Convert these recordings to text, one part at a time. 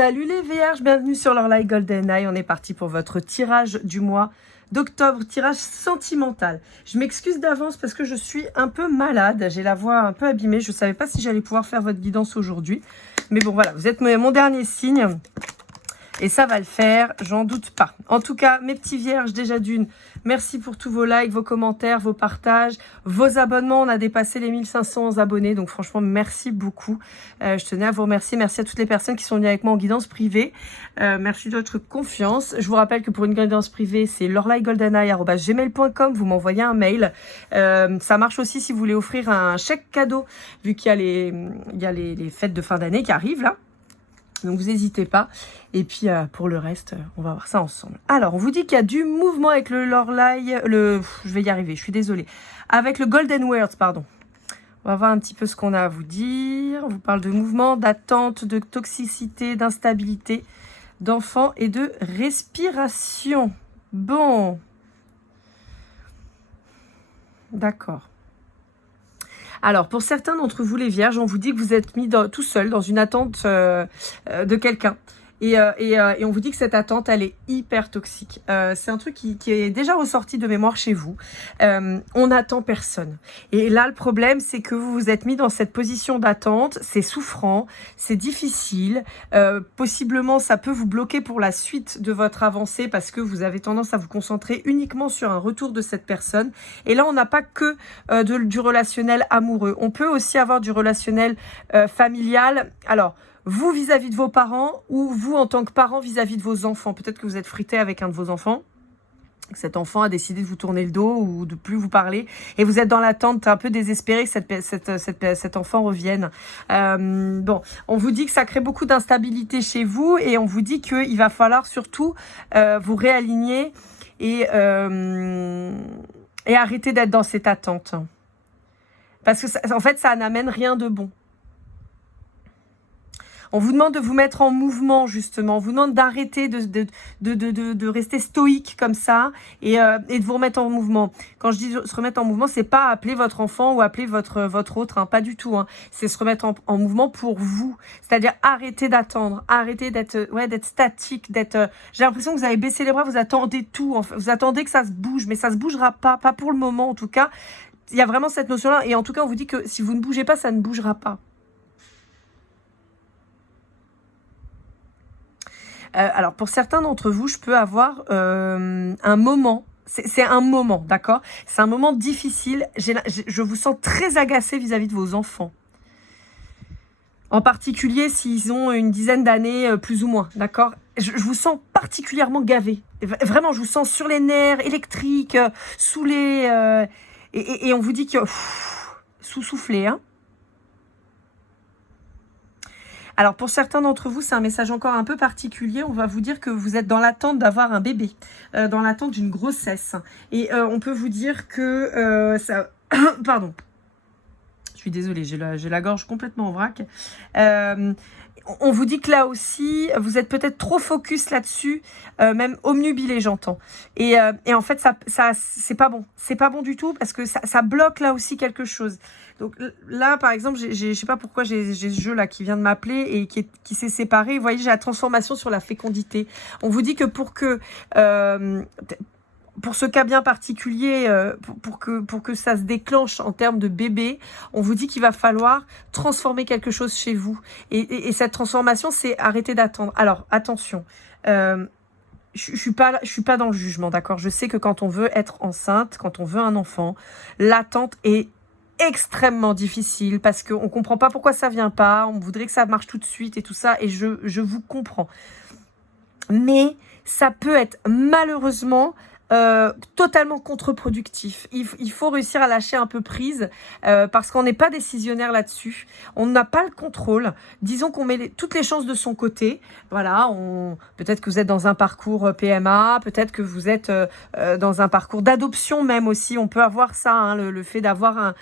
Salut les vierges, bienvenue sur leur Light Golden Eye. On est parti pour votre tirage du mois d'octobre, tirage sentimental. Je m'excuse d'avance parce que je suis un peu malade, j'ai la voix un peu abîmée. Je ne savais pas si j'allais pouvoir faire votre guidance aujourd'hui. Mais bon voilà, vous êtes mon dernier signe. Et ça va le faire, j'en doute pas. En tout cas, mes petits vierges, déjà d'une, merci pour tous vos likes, vos commentaires, vos partages, vos abonnements. On a dépassé les 1500 abonnés, donc franchement, merci beaucoup. Je tenais à vous remercier. Merci à toutes les personnes qui sont venues avec moi en guidance privée. Merci de votre confiance. Je vous rappelle que pour une guidance privée, c'est lorlaigoldeneye@gmail.com. Vous m'envoyez un mail. Ça marche aussi si vous voulez offrir un chèque cadeau, vu qu'il y a les fêtes de fin d'année qui arrivent là. Donc, vous n'hésitez pas. Et puis, pour le reste, on va voir ça ensemble. Alors, on vous dit qu'il y a du mouvement avec le Lorelai, je vais y arriver, je suis désolée. Avec le Golden Words, pardon. On va voir un petit peu ce qu'on a à vous dire. On vous parle de mouvement, d'attente, de toxicité, d'instabilité, d'enfant et de respiration. Bon. D'accord. Alors, pour certains d'entre vous, les vierges, on vous dit que vous êtes mis tout seul dans une attente de quelqu'un. Et on vous dit que cette attente, elle est hyper toxique. C'est un truc qui est déjà ressorti de mémoire chez vous. On n'attend personne. Et là, le problème, c'est que vous vous êtes mis dans cette position d'attente. C'est souffrant, c'est difficile. Possiblement, ça peut vous bloquer pour la suite de votre avancée parce que vous avez tendance à vous concentrer uniquement sur un retour de cette personne. Et là, on n'a pas que du relationnel amoureux. On peut aussi avoir du relationnel familial. Alors, vous vis-à-vis de vos parents ou vous en tant que parent vis-à-vis de vos enfants. Peut-être que vous êtes frité avec un de vos enfants. Cet enfant a décidé de vous tourner le dos ou de plus vous parler. Et vous êtes dans l'attente un peu désespérée que cet enfant revienne. Bon, on vous dit que ça crée beaucoup d'instabilité chez vous. Et on vous dit qu'il va falloir surtout vous réaligner et arrêter d'être dans cette attente. Parce que en fait, ça n'amène rien de bon. On vous demande de vous mettre en mouvement, justement. On vous demande d'arrêter de rester stoïque comme ça et de vous remettre en mouvement. Quand je dis se remettre en mouvement, c'est pas appeler votre enfant ou appeler votre autre, hein, pas du tout. Hein. C'est se remettre en mouvement pour vous. C'est-à-dire arrêter d'attendre, arrêter d'être statique, j'ai l'impression que vous avez baissé les bras, vous attendez tout. En fait. Vous attendez que ça se bouge, mais ça se bougera pas pour le moment en tout cas. Il y a vraiment cette notion-là. Et en tout cas, on vous dit que si vous ne bougez pas, ça ne bougera pas. Alors, pour certains d'entre vous, je peux avoir un moment. C'est un moment, d'accord? C'est un moment difficile. Je vous sens très agacé vis-à-vis de vos enfants. En particulier s'ils ont une dizaine d'années, plus ou moins, d'accord? Je vous sens particulièrement gavé. Vraiment, je vous sens sur les nerfs, électriques, saoulés. Et on vous dit que... sous-soufflé, hein? Alors, pour certains d'entre vous, c'est un message encore un peu particulier. On va vous dire que vous êtes dans l'attente d'avoir un bébé, dans l'attente d'une grossesse. Et on peut vous dire que ça... Pardon. Je suis désolée, j'ai la gorge complètement en vrac. On vous dit que là aussi, vous êtes peut-être trop focus là-dessus, même omnubilé, j'entends. Et en fait, ça c'est pas bon. C'est pas bon du tout parce que ça bloque là aussi quelque chose. Donc là, par exemple, je sais pas pourquoi j'ai ce jeu là qui vient de m'appeler et qui s'est séparé. Vous voyez, j'ai la transformation sur la fécondité. On vous dit que pour ce cas bien particulier, pour que ça se déclenche en termes de bébé, on vous dit qu'il va falloir transformer quelque chose chez vous. Et cette transformation, c'est arrêter d'attendre. Alors, attention, je suis pas dans le jugement, d'accord? Je sais que quand on veut être enceinte, quand on veut un enfant, l'attente est extrêmement difficile parce qu'on comprend pas pourquoi ça vient pas, on voudrait que ça marche tout de suite et tout ça, et je vous comprends. Mais ça peut être malheureusement totalement contre-productif. Il faut réussir à lâcher un peu prise parce qu'on n'est pas décisionnaire là-dessus. On n'a pas le contrôle. Disons qu'on met toutes les chances de son côté. Voilà, peut-être que vous êtes dans un parcours PMA, peut-être que vous êtes dans un parcours d'adoption même aussi. On peut avoir ça, hein, le fait d'avoir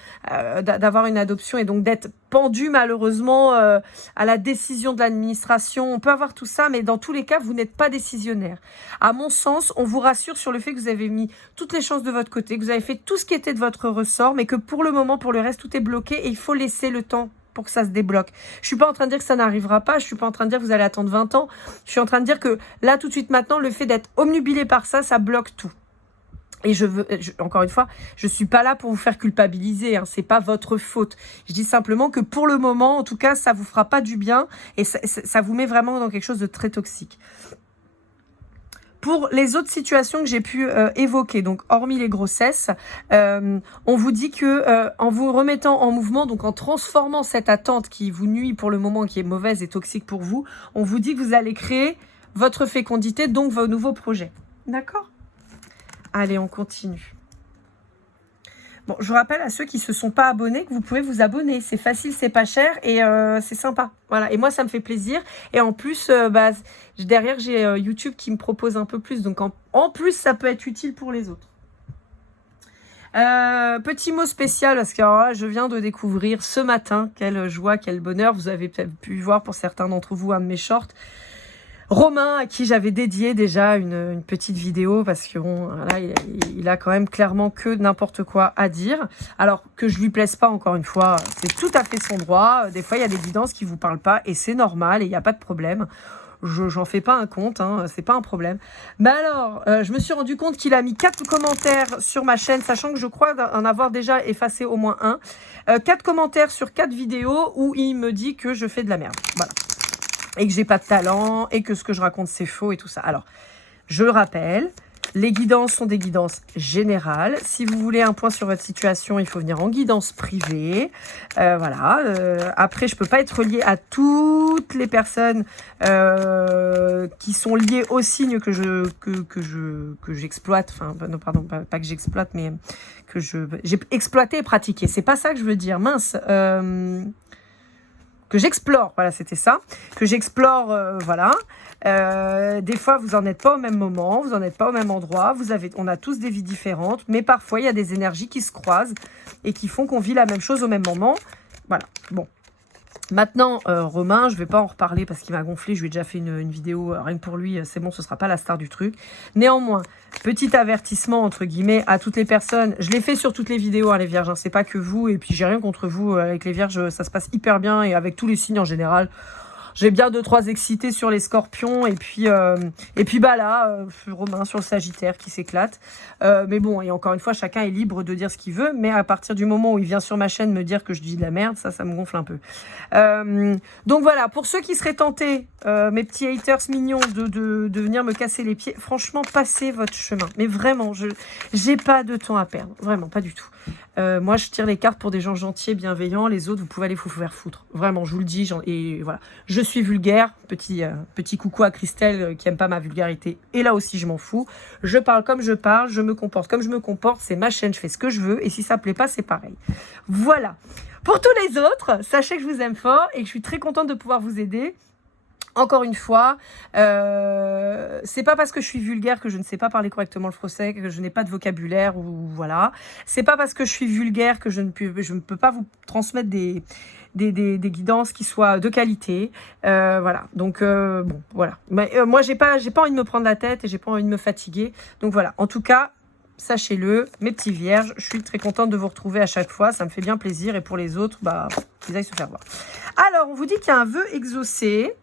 une adoption et donc d'être pendu malheureusement à la décision de l'administration. On peut avoir tout ça, mais dans tous les cas, vous n'êtes pas décisionnaire. À mon sens, on vous rassure sur le fait que vous avez mis toutes les chances de votre côté, que vous avez fait tout ce qui était de votre ressort, mais que pour le moment, pour le reste, tout est bloqué et il faut laisser le temps pour que ça se débloque. Je suis pas en train de dire que ça n'arrivera pas, je suis pas en train de dire que vous allez attendre 20 ans, je suis en train de dire que là, tout de suite maintenant, le fait d'être omnubilé par ça, ça bloque tout. Et encore une fois, je suis pas là pour vous faire culpabiliser, hein, c'est pas votre faute. Je dis simplement que pour le moment, en tout cas, ça vous fera pas du bien et ça vous met vraiment dans quelque chose de très toxique. Pour les autres situations que j'ai pu évoquer, donc hormis les grossesses, on vous dit que en vous remettant en mouvement, donc en transformant cette attente qui vous nuit pour le moment, qui est mauvaise et toxique pour vous, on vous dit que vous allez créer votre fécondité, donc vos nouveaux projets. D'accord ? Allez, on continue. Bon, je rappelle à ceux qui ne se sont pas abonnés que vous pouvez vous abonner. C'est facile, c'est pas cher et c'est sympa. Voilà. Et moi, ça me fait plaisir. Et en plus, derrière, j'ai YouTube qui me propose un peu plus. Donc, en plus, ça peut être utile pour les autres. Petit mot spécial, parce que alors là, je viens de découvrir ce matin, quelle joie, quel bonheur. Vous avez peut-être pu voir pour certains d'entre vous un de mes shorts. Romain, à qui j'avais dédié déjà une petite vidéo, parce que bon, là, il a quand même clairement que n'importe quoi à dire. Alors que je lui plaise pas, encore une fois, c'est tout à fait son droit. Des fois, il y a des guidances qui vous parlent pas, et c'est normal, et il n'y a pas de problème. J'en fais pas un compte, hein, c'est pas un problème. Mais alors, je me suis rendu compte qu'il a mis 4 commentaires sur ma chaîne, sachant que je crois en avoir déjà effacé au moins un. 4 commentaires sur 4 vidéos où il me dit que je fais de la merde. Voilà. Et que j'ai pas de talent, et que ce que je raconte c'est faux et tout ça. Alors, je le rappelle, les guidances sont des guidances générales. Si vous voulez un point sur votre situation, il faut venir en guidance privée. Voilà. Après, je peux pas être reliée à toutes les personnes qui sont liées au signe que j'exploite. Enfin, non, pardon, pas que j'exploite, mais que j'ai exploité et pratiqué. C'est pas ça que je veux dire. Mince. Que j'explore, voilà, c'était ça, que j'explore, voilà. Des fois, vous en êtes pas au même moment, vous en êtes pas au même endroit, on a tous des vies différentes, mais parfois, il y a des énergies qui se croisent et qui font qu'on vit la même chose au même moment. Voilà, bon. Maintenant, Romain, je vais pas en reparler parce qu'il m'a gonflé, je lui ai déjà fait une vidéo, rien que pour lui, c'est bon, ce sera pas la star du truc. Néanmoins, petit avertissement, entre guillemets, à toutes les personnes, je l'ai fait sur toutes les vidéos, hein, les vierges, hein, c'est pas que vous, et puis j'ai rien contre vous, avec les vierges, ça se passe hyper bien, et avec tous les signes en général. J'ai bien 2-3 excités sur les scorpions et puis bah là, Romain sur le Sagittaire qui s'éclate. Mais bon, et encore une fois, chacun est libre de dire ce qu'il veut, mais à partir du moment où il vient sur ma chaîne me dire que je dis de la merde, ça me gonfle un peu. Donc voilà, pour ceux qui seraient tentés, mes petits haters mignons, de venir me casser les pieds, franchement, passez votre chemin. Mais vraiment, j'ai pas de temps à perdre, vraiment, pas du tout. Moi, je tire les cartes pour des gens gentils et bienveillants. Les autres, vous pouvez aller vous faire foutre. Vraiment, je vous le dis. Et voilà. Je suis vulgaire. Petit coucou à Christelle qui aime pas ma vulgarité. Et là aussi, je m'en fous. Je parle comme je parle. Je me comporte comme je me comporte. C'est ma chaîne. Je fais ce que je veux. Et si ça plaît pas, c'est pareil. Voilà. Pour tous les autres, sachez que je vous aime fort et que je suis très contente de pouvoir vous aider. Encore une fois, c'est pas parce que je suis vulgaire que je ne sais pas parler correctement le français, que je n'ai pas de vocabulaire ou voilà. C'est pas parce que je suis vulgaire que je ne peux pas vous transmettre des guidances qui soient de qualité. Voilà. Donc bon, voilà. Mais moi j'ai pas envie de me prendre la tête et j'ai pas envie de me fatiguer. Donc voilà. En tout cas, sachez-le, mes petits vierges, je suis très contente de vous retrouver à chaque fois. Ça me fait bien plaisir et pour les autres, bah qu'ils aillent se faire voir. Alors, on vous dit qu'il y a un vœu exaucé.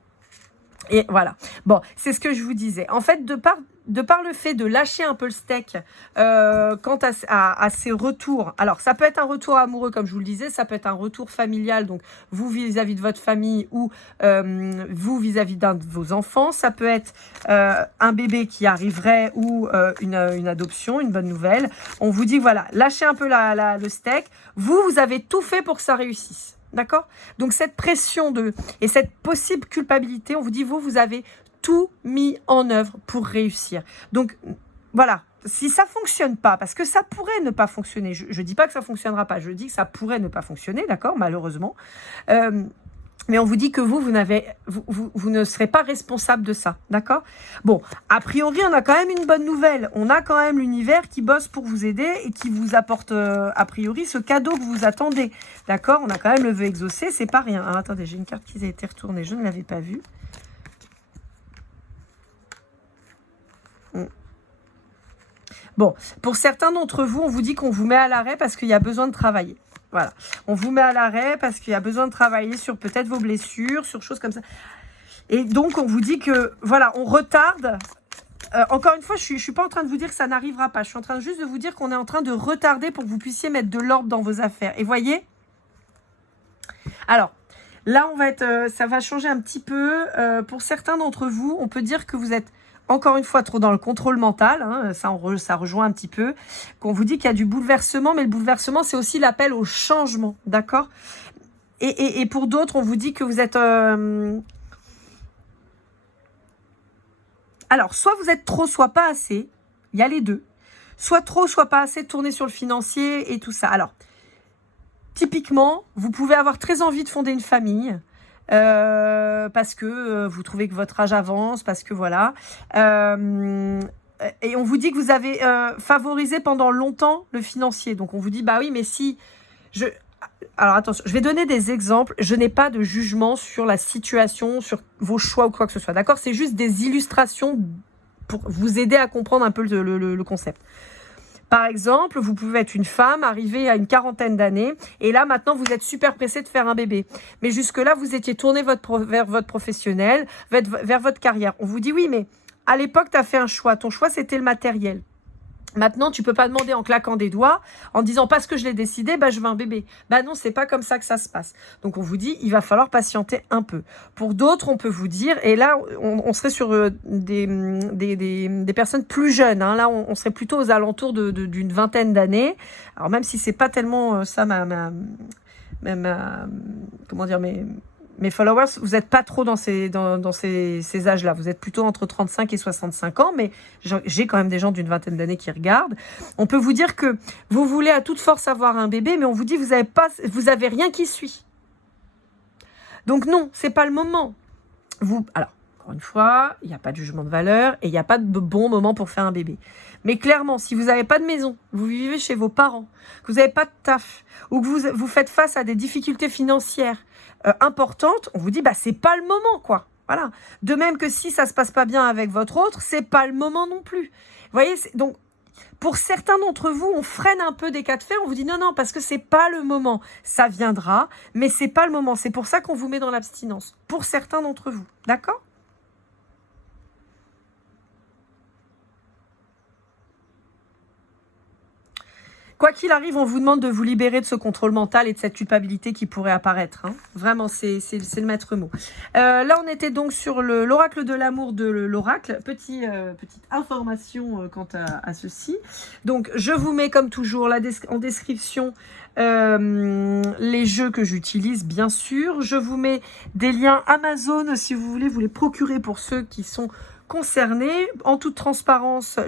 Et voilà. Bon, c'est ce que je vous disais. En fait, de par le fait de lâcher un peu le steak quant à ces retours, alors ça peut être un retour amoureux, comme je vous le disais, ça peut être un retour familial, donc vous vis-à-vis de votre famille ou vous vis-à-vis d'un de vos enfants, ça peut être un bébé qui arriverait ou une adoption, une bonne nouvelle. On vous dit, voilà, lâchez un peu le steak. Vous avez tout fait pour que ça réussisse. D'accord? Donc, cette pression et cette possible culpabilité, on vous dit, vous avez tout mis en œuvre pour réussir. Donc, voilà. Si ça fonctionne pas, parce que ça pourrait ne pas fonctionner, je dis pas que ça fonctionnera pas, je dis que ça pourrait ne pas fonctionner, d'accord? Malheureusement. Mais on vous dit que vous ne serez pas responsable de ça, d'accord? Bon, a priori, on a quand même une bonne nouvelle. On a quand même l'univers qui bosse pour vous aider et qui vous apporte, a priori, ce cadeau que vous attendez, d'accord? On a quand même le vœu exaucé, c'est pas rien. Ah, attendez, j'ai une carte qui a été retournée, je ne l'avais pas vue. Bon, pour certains d'entre vous, on vous dit qu'on vous met à l'arrêt parce qu'il y a besoin de travailler. Voilà. On vous met à l'arrêt parce qu'il y a besoin de travailler sur peut-être vos blessures, sur choses comme ça. Et donc, on vous dit que, voilà, on retarde. Encore une fois, je suis pas en train de vous dire que ça n'arrivera pas. Je suis en train juste de vous dire qu'on est en train de retarder pour que vous puissiez mettre de l'ordre dans vos affaires. Et voyez, alors, là, on va être, ça va changer un petit peu. Pour certains d'entre vous, on peut dire que vous êtes, encore une fois, trop dans le contrôle mental. Hein, ça rejoint un petit peu. Qu'on vous dit qu'il y a du bouleversement, mais le bouleversement, c'est aussi l'appel au changement. D'accord ? Et pour d'autres, on vous dit que vous êtes... Alors, soit vous êtes trop, soit pas assez. Il y a les deux. Soit trop, soit pas assez tourné sur le financier et tout ça. Alors, typiquement, vous pouvez avoir très envie de fonder une famille parce que vous trouvez que votre âge avance, parce que voilà. Et on vous dit que vous avez favorisé pendant longtemps le financier. Donc, on vous dit, bah oui, mais si... Alors attention, je vais donner des exemples. Je n'ai pas de jugement sur la situation, sur vos choix ou quoi que ce soit. D'accord ? C'est juste des illustrations pour vous aider à comprendre un peu le concept. Par exemple, vous pouvez être une femme arrivée à une quarantaine d'années et là maintenant vous êtes super pressé de faire un bébé. Mais jusque-là vous étiez tourné vers votre professionnel, vers votre carrière. On vous dit oui, mais à l'époque tu as fait un choix. Ton choix c'était le matériel. Maintenant, tu peux pas demander en claquant des doigts, en disant parce que je l'ai décidé, bah je veux un bébé. Bah non, c'est pas comme ça que ça se passe. Donc on vous dit, il va falloir patienter un peu. Pour d'autres, on peut vous dire, et là, on serait sur des personnes plus jeunes. Hein. Là, on serait plutôt aux alentours d'une vingtaine d'années. Alors même si c'est pas tellement ça comment dire, mes followers, vous n'êtes pas trop dans ces âges-là. Vous êtes plutôt entre 35 et 65 ans, mais j'ai quand même des gens d'une vingtaine d'années qui regardent. On peut vous dire que vous voulez à toute force avoir un bébé, mais on vous dit vous avez rien qui suit. Donc non, c'est pas le moment. Alors, encore une fois, il n'y a pas de jugement de valeur et il n'y a pas de bon moment pour faire un bébé. Mais clairement, si vous n'avez pas de maison, vous vivez chez vos parents, que vous n'avez pas de taf, ou que vous faites face à des difficultés financières importantes, on vous dit, bah, c'est pas le moment, quoi. Voilà. De même que si ça se passe pas bien avec votre autre, c'est pas le moment non plus. Vous voyez, donc, pour certains d'entre vous, on freine un peu des cas de fer, on vous dit non, parce que c'est pas le moment. Ça viendra, mais c'est pas le moment. C'est pour ça qu'on vous met dans l'abstinence. Pour certains d'entre vous. D'accord ? Quoi qu'il arrive, on vous demande de vous libérer de ce contrôle mental et de cette culpabilité qui pourrait apparaître. Hein. Vraiment, c'est le maître mot. Là, on était donc sur l'oracle de l'amour de l'oracle. Petite information quant à ceci. Donc, je vous mets comme toujours en description les jeux que j'utilise, bien sûr. Je vous mets des liens Amazon si vous voulez vous les procurer pour ceux qui sont concernés. En toute transparence,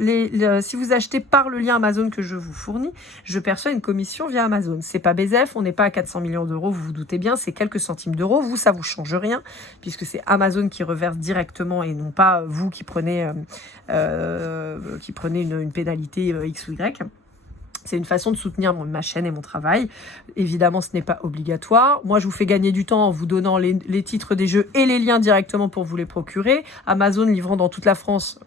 si vous achetez par le lien Amazon que je vous fournis, je perçois une commission via Amazon. C'est pas BZF, on n'est pas à 400 millions d'euros, vous vous doutez bien, c'est quelques centimes d'euros. Vous, ça vous change rien, puisque c'est Amazon qui reverse directement et non pas vous qui prenez une pénalité X ou Y. C'est une façon de soutenir ma chaîne et mon travail. Évidemment, ce n'est pas obligatoire. Moi, je vous fais gagner du temps en vous donnant les titres des jeux et les liens directement pour vous les procurer. Amazon livrant dans toute la France,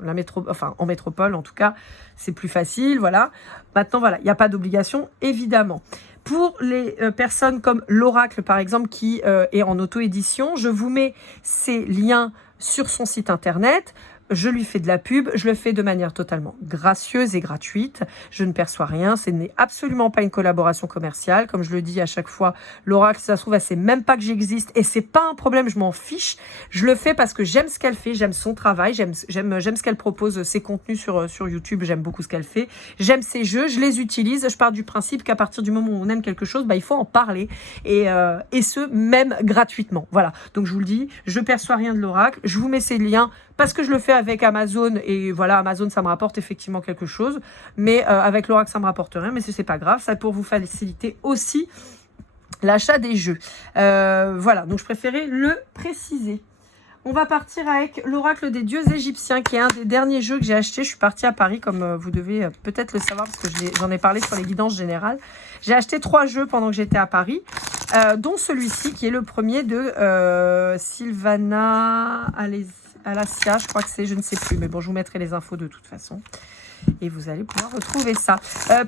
en métropole en tout cas, c'est plus facile. Voilà. Maintenant, voilà, il n'y a pas d'obligation, évidemment. Pour les personnes comme l'Oracle, par exemple, qui est en auto-édition, je vous mets ces liens sur son site internet. Je lui fais de la pub, je le fais de manière totalement gracieuse et gratuite. Je ne perçois rien, ce n'est absolument pas une collaboration commerciale. Comme je le dis à chaque fois, l'oracle, si ça se trouve, elle sait même pas que j'existe et c'est pas un problème, je m'en fiche. Je le fais parce que j'aime ce qu'elle fait, j'aime son travail, j'aime ce qu'elle propose, ses contenus sur YouTube, j'aime beaucoup ce qu'elle fait. J'aime ses jeux, je les utilise. Je pars du principe qu'à partir du moment où on aime quelque chose, bah, il faut en parler et ce, même gratuitement. Voilà. Donc, je vous le dis, je perçois rien de l'oracle. Je vous mets ces liens parce que je le fais avec Amazon et voilà, Amazon, ça me rapporte effectivement quelque chose. Mais avec l'oracle, ça me rapporte rien. Mais c'est pas grave, ça pour vous faciliter aussi l'achat des jeux. Voilà, donc je préférais le préciser. On va partir avec l'oracle des dieux égyptiens, qui est un des derniers jeux que j'ai acheté. Je suis partie à Paris, comme vous devez peut-être le savoir, parce que j'en ai parlé sur les guidances générales. J'ai acheté 3 jeux pendant que j'étais à Paris, dont celui-ci, qui est le premier de Sylvana Alessia, je crois que c'est, je ne sais plus. Mais bon, je vous mettrai les infos de toute façon. et vous allez pouvoir retrouver ça.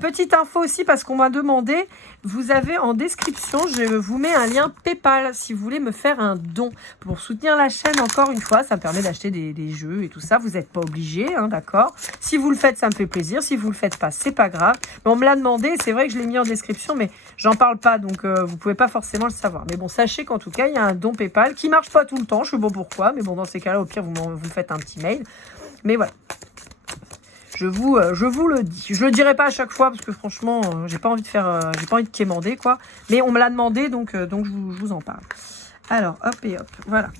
Petite info aussi, parce qu'on m'a demandé, vous avez en description, je vous mets un lien PayPal si vous voulez me faire un don pour soutenir la chaîne. Encore une fois, ça me permet d'acheter des jeux et tout ça. Vous n'êtes pas obligé, hein, d'accord? Si vous le faites, ça me fait plaisir. Si vous le faites pas, c'est pas grave. Mais on me l'a demandé, c'est vrai que je l'ai mis en description, mais j'en parle pas, donc vous pouvez pas forcément le savoir. Mais bon, sachez qu'en tout cas, il y a un don PayPal qui marche pas tout le temps. Je sais pas pourquoi, mais bon, dans ces cas-là, au pire, vous me faites un petit mail. Mais voilà. Je vous le dis. Je le dirai pas à chaque fois parce que franchement, j'ai pas envie de faire, j'ai pas envie de quémander quoi. Mais on me l'a demandé donc je vous en parle. Alors hop et hop, voilà.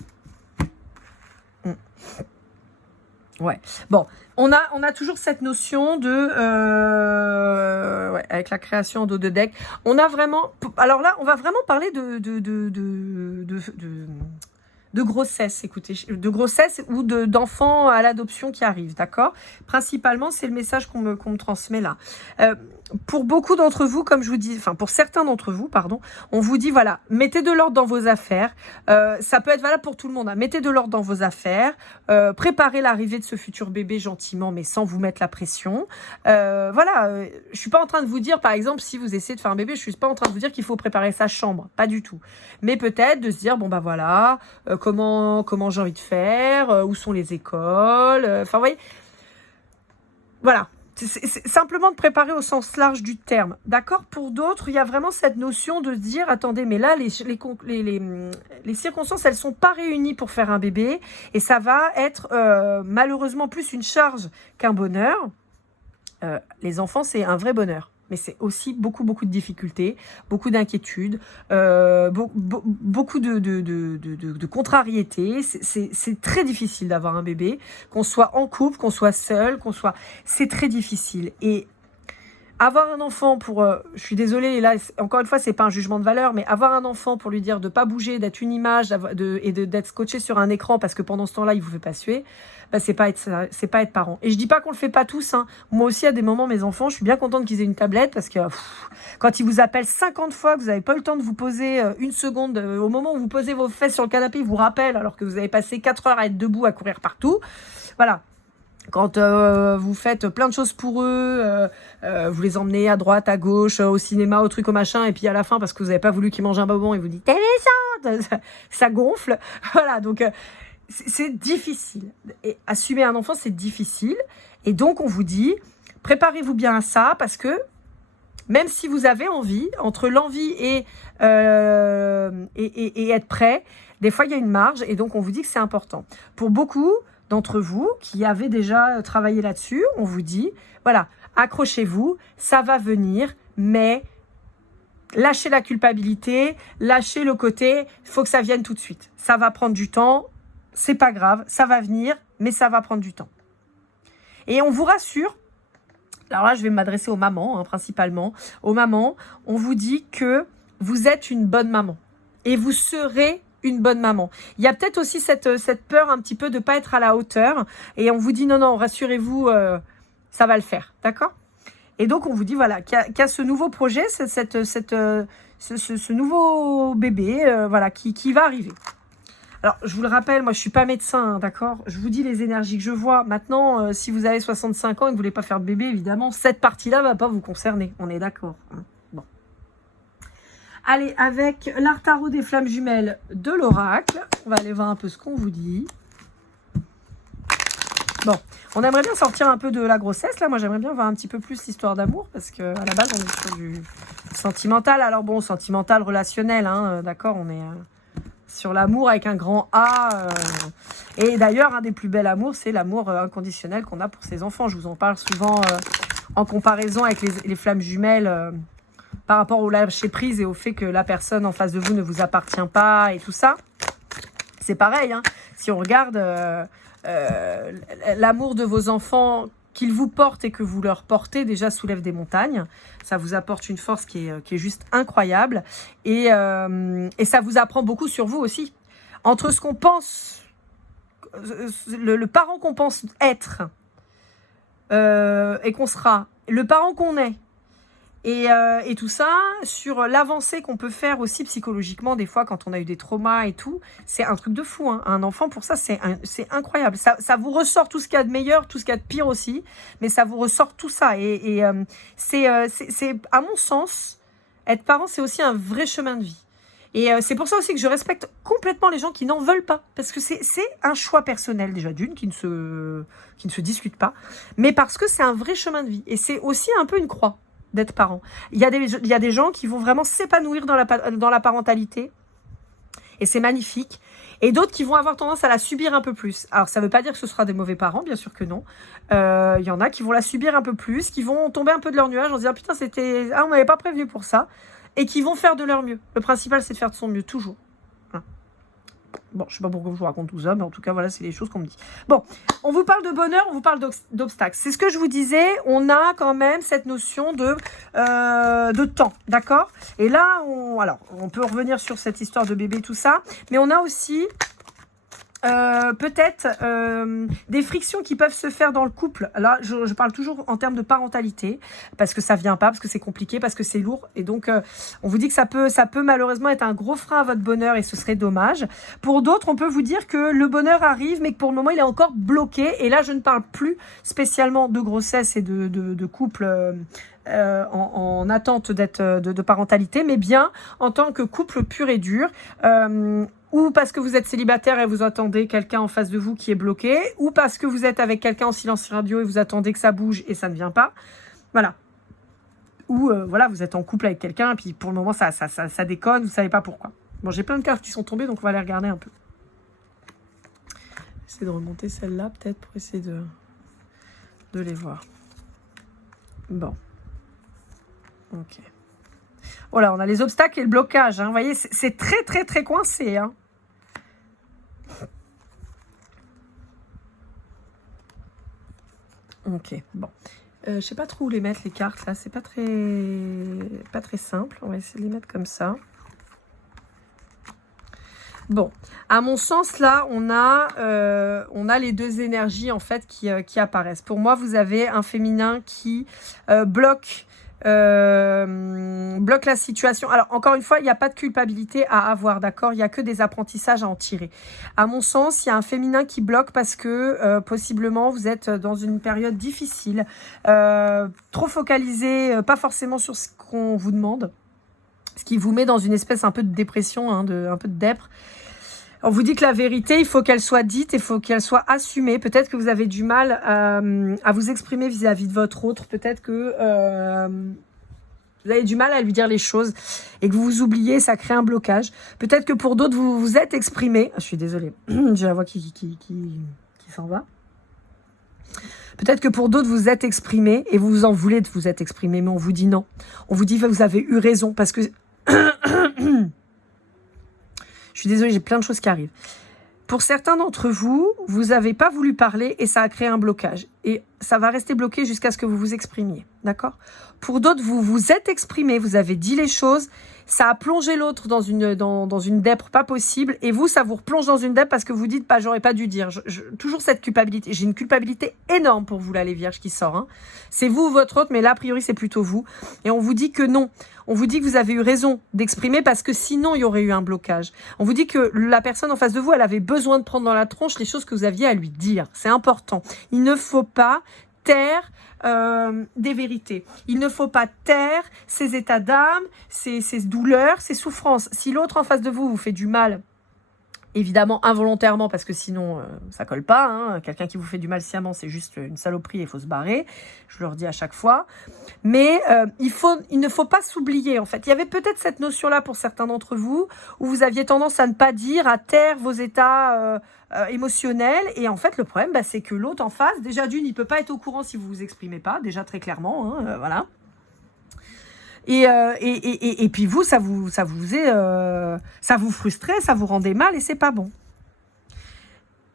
Ouais. Bon, on a toujours cette notion de ouais, avec la création de deck. On a vraiment. Alors là, on va vraiment parler de grossesse, écoutez, de grossesse ou d'enfants à l'adoption qui arrivent, d'accord? Principalement, c'est le message qu'on me transmet là. Pour beaucoup d'entre vous, comme je vous dis, enfin pour certains d'entre vous, pardon, on vous dit voilà, mettez de l'ordre dans vos affaires. Ça peut être valable pour tout le monde. Hein. Mettez de l'ordre dans vos affaires. Préparez l'arrivée de ce futur bébé gentiment, mais sans vous mettre la pression. Voilà, je suis pas en train de vous dire, par exemple, si vous essayez de faire un bébé, je suis pas en train de vous dire qu'il faut préparer sa chambre, pas du tout. Mais peut-être de se dire bon bah voilà, comment j'ai envie de faire, où sont les écoles, enfin vous voyez, voilà. C'est simplement de préparer au sens large du terme. D'accord? Pour d'autres, il y a vraiment cette notion de se dire, attendez, mais là, les circonstances, elles sont pas réunies pour faire un bébé. Et ça va être malheureusement plus une charge qu'un bonheur. Les enfants, c'est un vrai bonheur. Mais c'est aussi beaucoup de difficultés, beaucoup d'inquiétudes, beaucoup de contrariétés. C'est très difficile d'avoir un bébé, qu'on soit en couple, qu'on soit seul, c'est très difficile. Et avoir un enfant pour, je suis désolée, là, encore une fois, c'est pas un jugement de valeur, mais avoir un enfant pour lui dire de pas bouger, d'être une image, et d'être scotché sur un écran parce que pendant ce temps-là, il vous fait pas suer, bah, c'est pas être parent. Et je dis pas qu'on le fait pas tous, hein. Moi aussi, à des moments, mes enfants, je suis bien contente qu'ils aient une tablette parce que, quand ils vous appellent 50 fois, que vous n'avez pas eu le temps de vous poser une seconde, au moment où vous posez vos fesses sur le canapé, ils vous rappellent alors que vous avez passé 4 heures à être debout, à courir partout. Voilà. Quand vous faites plein de choses pour eux, vous les emmenez à droite, à gauche, au cinéma, au truc, au machin, et puis à la fin, parce que vous n'avez pas voulu qu'ils mangent un bonbon, et vous dites « T'es méchante !» ça gonfle. Voilà, donc c'est difficile. Et assumer un enfant, c'est difficile. Et donc, on vous dit, préparez-vous bien à ça, parce que même si vous avez envie, entre l'envie et être prêt, des fois, il y a une marge, et donc on vous dit que c'est important. Pour beaucoup d'entre vous qui avez déjà travaillé là-dessus, on vous dit, voilà, accrochez-vous, ça va venir, mais lâchez la culpabilité, lâchez le côté, il faut que ça vienne tout de suite. Ça va prendre du temps, c'est pas grave, ça va venir, mais ça va prendre du temps. Et on vous rassure, alors là, je vais m'adresser aux mamans, hein, principalement. Aux mamans, on vous dit que vous êtes une bonne maman. Et vous serez une bonne maman. Il y a peut-être aussi cette peur un petit peu de ne pas être à la hauteur. Et on vous dit, non, rassurez-vous, ça va le faire. D'accord? Et donc, on vous dit, voilà, qu'il y a ce nouveau projet, ce nouveau bébé, voilà, qui va arriver. Alors, je vous le rappelle, moi, je suis pas médecin, hein, d'accord? Je vous dis les énergies que je vois. Maintenant, si vous avez 65 ans et que vous voulez pas faire de bébé, évidemment, cette partie-là va pas vous concerner. On est d'accord, hein. Bon. Allez, avec l'art tarot des flammes jumelles de l'oracle, on va aller voir un peu ce qu'on vous dit. Bon, on aimerait bien sortir un peu de la grossesse, là. Moi, j'aimerais bien voir un petit peu plus l'histoire d'amour, parce que à la base, on est sur du sentimental. Alors bon, sentimental, relationnel, hein, d'accord? On est sur l'amour avec un grand A. Et d'ailleurs, un des plus bels amours, c'est l'amour inconditionnel qu'on a pour ses enfants. Je vous en parle souvent en comparaison avec les flammes jumelles par rapport au lâcher prise et au fait que la personne en face de vous ne vous appartient pas et tout ça. C'est pareil, hein. Si on regarde l'amour de vos enfants qu'ils vous portent et que vous leur portez déjà soulève des montagnes. Ça vous apporte une force qui est juste incroyable. Et ça vous apprend beaucoup sur vous aussi. Entre ce qu'on pense, le parent qu'on pense être et qu'on sera, le parent qu'on est, Et tout ça, sur l'avancée qu'on peut faire aussi psychologiquement, des fois, quand on a eu des traumas et tout, c'est un truc de fou. Hein. Un enfant, pour ça, c'est incroyable. Ça vous ressort tout ce qu'il y a de meilleur, tout ce qu'il y a de pire aussi, mais ça vous ressort tout ça. C'est, à mon sens, être parent, c'est aussi un vrai chemin de vie. Et c'est pour ça aussi que je respecte complètement les gens qui n'en veulent pas. Parce que c'est un choix personnel, déjà d'une, qui ne se discute pas. Mais parce que c'est un vrai chemin de vie. Et c'est aussi un peu une croix d'être parent. Il y a des gens qui vont vraiment s'épanouir dans la parentalité. Et c'est magnifique. Et d'autres qui vont avoir tendance à la subir un peu plus. Alors, ça ne veut pas dire que ce sera des mauvais parents, bien sûr que non. Il y en a qui vont la subir un peu plus, qui vont tomber un peu de leur nuage en se disant « Putain, on m'avait pas prévenu pour ça ». Et qui vont faire de leur mieux. Le principal, c'est de faire de son mieux, toujours. Voilà. Bon, je sais pas pourquoi je vous raconte tout ça, mais en tout cas, voilà, c'est les choses qu'on me dit. Bon, on vous parle de bonheur, on vous parle d'obstacles. C'est ce que je vous disais, on a quand même cette notion de temps, d'accord? Et là, on peut revenir sur cette histoire de bébé, tout ça, mais on a aussi... peut-être des frictions qui peuvent se faire dans le couple. Là, je parle toujours en termes de parentalité, parce que ça vient pas, parce que c'est compliqué, parce que c'est lourd. Et donc, on vous dit que ça peut malheureusement être un gros frein à votre bonheur et ce serait dommage. Pour d'autres, on peut vous dire que le bonheur arrive, mais que pour le moment, il est encore bloqué. Et là, je ne parle plus spécialement de grossesse et de couple en attente de parentalité, mais bien en tant que couple pur et dur. Ou parce que vous êtes célibataire et vous attendez quelqu'un en face de vous qui est bloqué, ou parce que vous êtes avec quelqu'un en silence radio et vous attendez que ça bouge et ça ne vient pas. Voilà. Ou voilà, vous êtes en couple avec quelqu'un et puis pour le moment ça déconne, vous savez pas pourquoi. Bon, j'ai plein de cartes qui sont tombées, donc on va les regarder un peu. J'essaie de remonter celle-là peut-être pour essayer de les voir. Bon. Ok. Voilà, on a les obstacles et le blocage. Hein. Vous voyez, c'est très, très, très coincé. Hein. Ok, bon. Je sais pas trop où les mettre, les cartes, là. C'est pas très simple. On va essayer de les mettre comme ça. Bon, à mon sens, là, on a les deux énergies, en fait, qui apparaissent. Pour moi, vous avez un féminin qui bloque la situation. Alors, encore une fois, il n'y a pas de culpabilité à avoir, d'accord? Il n'y a que des apprentissages à en tirer. À mon sens, il y a un féminin qui bloque parce que, possiblement, vous êtes dans une période difficile, trop focalisé, pas forcément sur ce qu'on vous demande, ce qui vous met dans une espèce un peu de dépression, hein, un peu de dèpre. On vous dit que la vérité, il faut qu'elle soit dite, il faut qu'elle soit assumée. Peut-être que vous avez du mal à vous exprimer vis-à-vis de votre autre. Peut-être que vous avez du mal à lui dire les choses et que vous vous oubliez, ça crée un blocage. Peut-être que pour d'autres, vous vous êtes exprimé. Je suis désolée, j'ai la voix qui s'en va. Peut-être que pour d'autres, vous êtes exprimé et vous en voulez de vous être exprimé, mais on vous dit non. On vous dit que vous avez eu raison parce que... Je suis désolée, j'ai plein de choses qui arrivent. Pour certains d'entre vous, vous n'avez pas voulu parler et ça a créé un blocage. Et ça va rester bloqué jusqu'à ce que vous vous exprimiez. D'accord? Pour d'autres, vous vous êtes exprimé, vous avez dit les choses, ça a plongé l'autre dans une dèpre pas possible. Et vous, ça vous replonge dans une dèpre parce que vous dites, bah, j'aurais pas dû dire. Toujours cette culpabilité. J'ai une culpabilité énorme pour vous, là, les vierges qui sort. Hein. C'est vous ou votre autre, mais là, a priori, c'est plutôt vous. Et on vous dit que non. On vous dit que vous avez eu raison d'exprimer parce que sinon, il y aurait eu un blocage. On vous dit que la personne en face de vous, elle avait besoin de prendre dans la tronche les choses que vous aviez à lui dire. C'est important. Il ne faut pas taire des vérités. Il ne faut pas taire ses états d'âme, ses douleurs, ses souffrances. Si l'autre en face de vous vous fait du mal, évidemment involontairement, parce que sinon ça colle pas, hein. Quelqu'un qui vous fait du mal sciemment, c'est juste une saloperie et il faut se barrer, je leur dis à chaque fois, mais il ne faut pas s'oublier en fait. Il y avait peut-être cette notion-là pour certains d'entre vous, où vous aviez tendance à ne pas dire, à taire vos états émotionnels, et en fait le problème c'est que l'autre en face, déjà d'une, il peut pas être au courant si vous vous exprimez pas, déjà très clairement, hein, voilà. Et puis vous, ça vous frustrait, ça vous rendait mal et c'est pas bon.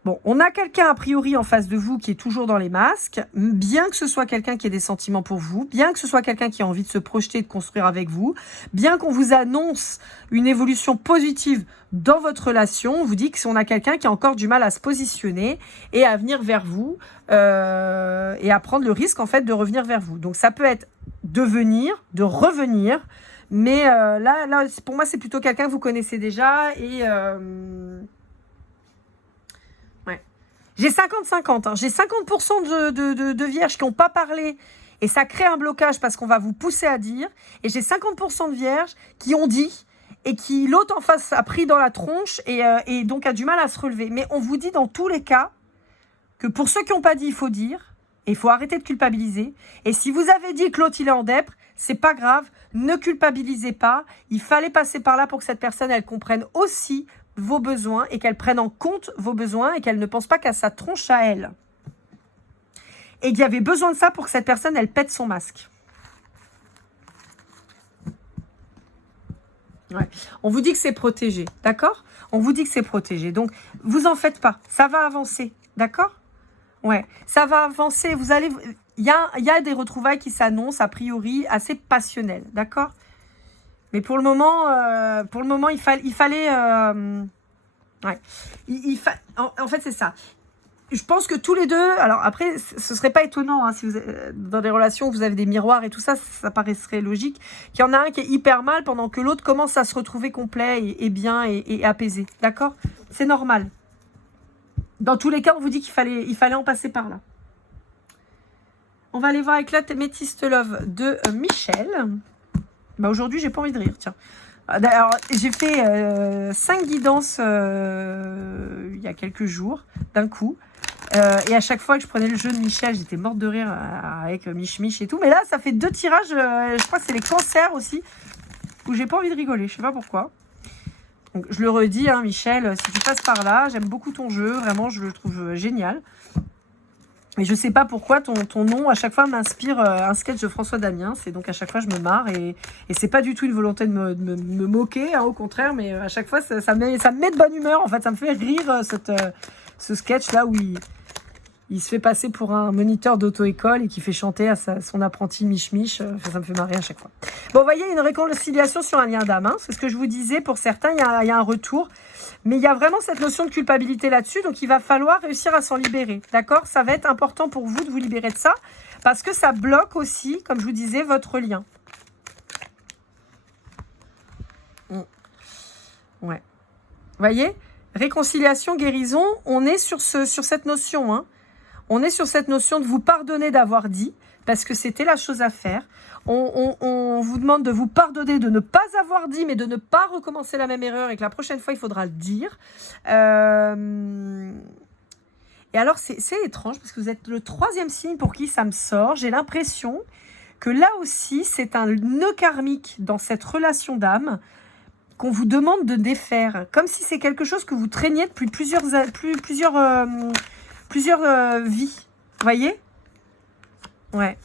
Bon, on a quelqu'un a priori en face de vous qui est toujours dans les masques, bien que ce soit quelqu'un qui ait des sentiments pour vous, bien que ce soit quelqu'un qui a envie de se projeter, de construire avec vous, bien qu'on vous annonce une évolution positive dans votre relation, on vous dit qu'on a quelqu'un qui a encore du mal à se positionner et à venir vers vous et à prendre le risque en fait de revenir vers vous. Donc ça peut être de venir, de revenir. Mais là, pour moi, c'est plutôt quelqu'un que vous connaissez déjà. Et ouais. J'ai 50-50. Hein. J'ai 50% de vierges qui n'ont pas parlé. Et ça crée un blocage parce qu'on va vous pousser à dire. Et j'ai 50% de vierges qui ont dit et qui, l'autre en face, a pris dans la tronche et donc a du mal à se relever. Mais on vous dit dans tous les cas que pour ceux qui n'ont pas dit, il faut dire. Et il faut arrêter de culpabiliser. Et si vous avez dit que l'autre, il est en dèpre, c'est pas grave. Ne culpabilisez pas. Il fallait passer par là pour que cette personne, elle comprenne aussi vos besoins et qu'elle prenne en compte vos besoins et qu'elle ne pense pas qu'à sa tronche à elle. Et qu'il y avait besoin de ça pour que cette personne, elle pète son masque. Ouais. On vous dit que c'est protégé, d'accord? On vous dit que c'est protégé. Donc, vous en faites pas. Ça va avancer, d'accord? Ouais, ça va avancer. Vous allez... Il y a des retrouvailles qui s'annoncent, a priori, assez passionnelles, d'accord? Mais pour le moment, il fallait... ouais. En fait, c'est ça. Je pense que tous les deux, alors après, ce serait pas étonnant hein, si vous dans des relations où vous avez des miroirs et tout ça, ça paraîtrait logique qu'il y en a un qui est hyper mal pendant que l'autre commence à se retrouver complet et bien et apaisé. D'accord? C'est normal. Dans tous les cas, on vous dit qu'il fallait en passer par là. On va aller voir avec la Métiste Love de Michel. Bah aujourd'hui, j'ai pas envie de rire, tiens. Alors, j'ai fait 5 guidances il y a quelques jours, d'un coup. Et à chaque fois que je prenais le jeu de Michel, j'étais morte de rire avec Mich et tout. Mais là, ça fait 2 tirages, je crois que c'est les cancers aussi, où j'ai pas envie de rigoler, je sais pas pourquoi. Donc, je le redis, hein, Michel, si tu passes par là, j'aime beaucoup ton jeu, vraiment, je le trouve génial. Mais je sais pas pourquoi ton nom, à chaque fois, m'inspire un sketch de François Damiens. C'est donc à chaque fois, je me marre. Et c'est pas du tout une volonté de me moquer, hein, au contraire. Mais à chaque fois, ça me met de bonne humeur. En fait, ça me fait rire, ce sketch-là où il se fait passer pour un moniteur d'auto-école et qui fait chanter à son apprenti Mich. Ça me fait marrer à chaque fois. Bon, vous voyez, une réconciliation sur un lien d'âme. Hein, c'est ce que je vous disais. Pour certains, il y a un retour. Mais il y a vraiment cette notion de culpabilité là-dessus. Donc, il va falloir réussir à s'en libérer. D'accord? Ça va être important pour vous de vous libérer de ça. Parce que ça bloque aussi, comme je vous disais, votre lien. Ouais. Vous voyez? Réconciliation, guérison. On est sur cette notion, hein. On est sur cette notion de vous pardonner d'avoir dit, parce que c'était la chose à faire. On vous demande de vous pardonner de ne pas avoir dit, mais de ne pas recommencer la même erreur et que la prochaine fois, il faudra le dire. Et alors, c'est étrange, parce que vous êtes le 3e signe pour qui ça me sort. J'ai l'impression que là aussi, c'est un nœud karmique dans cette relation d'âme qu'on vous demande de défaire. Comme si c'est quelque chose que vous traîniez depuis plusieurs vies. Vous voyez? Ouais.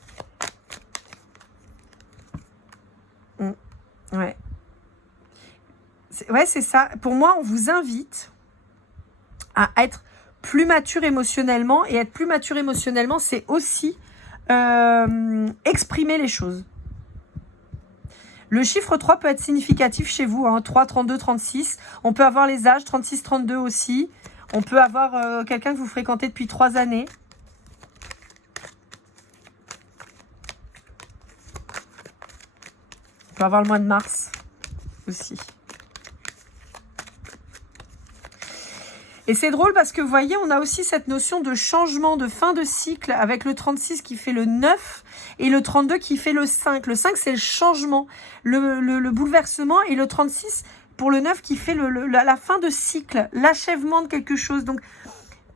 Ouais. Ouais, c'est ça. Pour moi, on vous invite à être plus mature émotionnellement. Et être plus mature émotionnellement, c'est aussi exprimer les choses. Le chiffre 3 peut être significatif chez vous. Hein, 3, 32, 36. On peut avoir les âges 36, 32 aussi. On peut avoir quelqu'un que vous fréquentez depuis 3 années. On peut avoir le mois de mars aussi. Et c'est drôle parce que vous voyez, on a aussi cette notion de changement, de fin de cycle avec le 36 qui fait le 9 et le 32 qui fait le 5. Le 5, c'est le changement, le bouleversement et le 36 pour le 9 qui fait la fin de cycle, l'achèvement de quelque chose. Donc,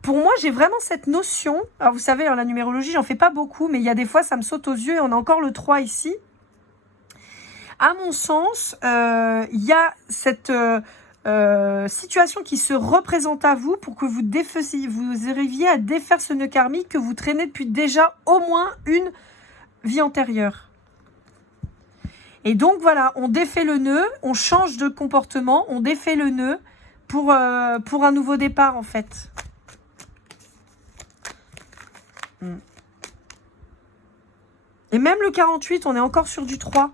pour moi, j'ai vraiment cette notion. Alors, vous savez, la numérologie, j'en fais pas beaucoup, mais il y a des fois, ça me saute aux yeux et on a encore le 3 ici. À mon sens, il y a cette situation qui se représente à vous pour que vous arriviez à défaire ce nœud karmique que vous traînez depuis déjà au moins une vie antérieure. Et donc voilà, on défait le nœud, on change de comportement, on défait le nœud pour un nouveau départ en fait. Et même le 48, on est encore sur du 3.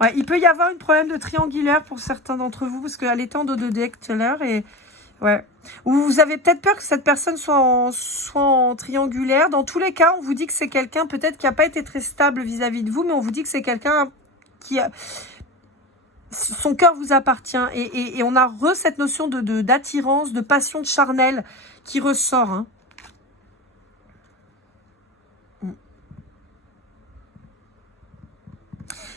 Ouais, il peut y avoir un problème de triangulaire pour certains d'entre vous, parce qu'elle était en 2D tout à l'heure, et Ouais. Ou vous avez peut-être peur que cette personne soit en triangulaire. Dans tous les cas, on vous dit que c'est quelqu'un peut-être qui n'a pas été très stable vis-à-vis de vous, mais on vous dit que c'est quelqu'un qui a... Son cœur vous appartient. Et on a cette notion d'attirance, de passion, de charnel qui ressort. Hein.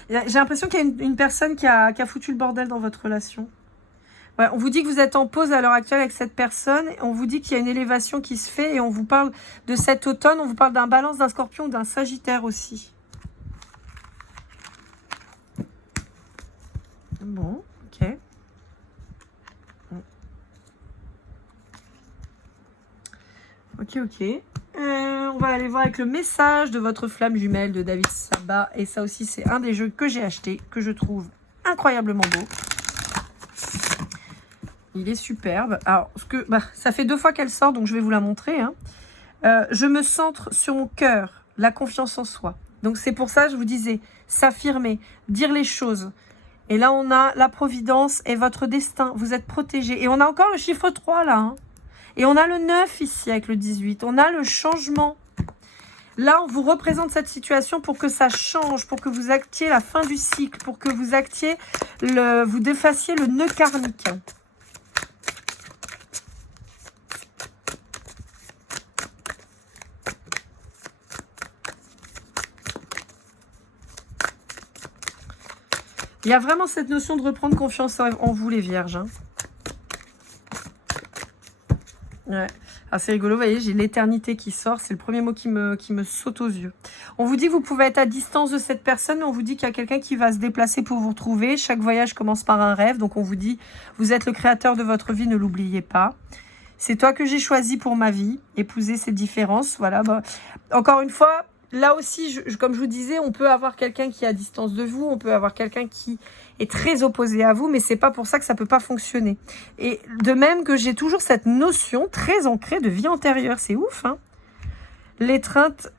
J'ai l'impression qu'il y a une personne qui a foutu le bordel dans votre relation. Ouais, on vous dit que vous êtes en pause à l'heure actuelle avec cette personne. On vous dit qu'il y a une élévation qui se fait et on vous parle de cet automne. On vous parle d'un Balance, d'un Scorpion, d'un Sagittaire aussi. Bon, ok. Ok. On va aller voir avec le message de votre flamme jumelle de David Sabat. Et ça aussi, c'est un des jeux que j'ai acheté, que je trouve incroyablement beau. Il est superbe. Alors, ça fait 2 fois qu'elle sort, donc je vais vous la montrer. Hein. Je me centre sur mon cœur, la confiance en soi. Donc c'est pour ça que je vous disais, s'affirmer, dire les choses. Et là, on a la providence et votre destin. Vous êtes protégé. Et on a encore le chiffre 3 là. Hein. Et on a le 9 ici avec le 18. On a le changement. Là, on vous représente cette situation pour que ça change, pour que vous actiez la fin du cycle, pour que vous actiez vous défassiez le nœud karmique. Il y a vraiment cette notion de reprendre confiance en vous, les vierges. Hein. Ouais. Ah, c'est rigolo, vous voyez, j'ai l'éternité qui sort. C'est le premier mot qui me saute aux yeux. On vous dit que vous pouvez être à distance de cette personne, mais on vous dit qu'il y a quelqu'un qui va se déplacer pour vous retrouver. Chaque voyage commence par un rêve. Donc on vous dit, vous êtes le créateur de votre vie, ne l'oubliez pas. C'est toi que j'ai choisi pour ma vie. Épouser ces différences. Voilà. Bah, encore une fois... Là aussi, comme je vous disais, on peut avoir quelqu'un qui est à distance de vous, on peut avoir quelqu'un qui est très opposé à vous, mais c'est pas pour ça que ça peut pas fonctionner. Et de même que j'ai toujours cette notion très ancrée de vie antérieure, c'est ouf, hein. L'étreinte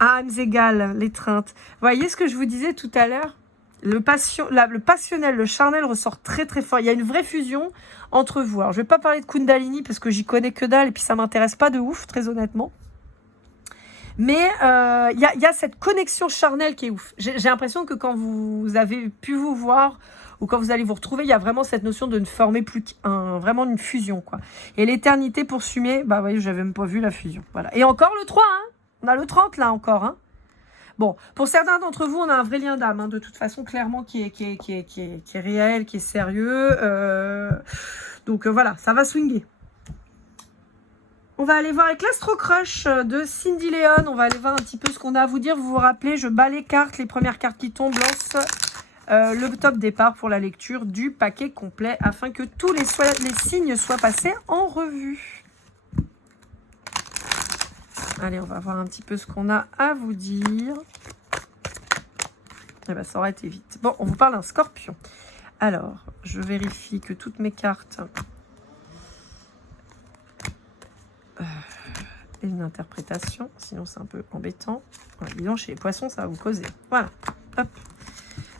à âmes égales, l'étreinte. Vous voyez ce que je vous disais tout à l'heure ? Le passionnel, le charnel ressort très très fort. Il y a une vraie fusion entre vous. Alors, je vais pas parler de Kundalini parce que j'y connais que dalle et puis ça m'intéresse pas de ouf, très honnêtement. Mais il y a cette connexion charnelle qui est ouf. J'ai l'impression que quand vous avez pu vous voir ou quand vous allez vous retrouver, il y a vraiment cette notion de ne former plus vraiment une fusion, quoi. Et l'éternité poursuivie, bah oui, j'avais même pas vu la fusion. Voilà. Et encore le 3, hein. On a le 30 là encore, hein. Bon, pour certains d'entre vous, on a un vrai lien d'âme, hein, de toute façon, clairement, qui est réel, qui est sérieux. Donc voilà, ça va swinguer. On va aller voir avec l'Astro Crush de Cindy Léon. On va aller voir un petit peu ce qu'on a à vous dire. Vous vous rappelez, je bats les cartes. Les premières cartes qui tombent lancent le top départ pour la lecture du paquet complet afin que tous les signes soient passés en revue. Allez, on va voir un petit peu ce qu'on a à vous dire. Eh ben, ça aurait été vite. Bon, on vous parle d'un Scorpion. Alors, je vérifie que toutes mes cartes... et une interprétation, sinon c'est un peu embêtant. Voilà, disons, chez les poissons, ça va vous causer. Voilà, hop.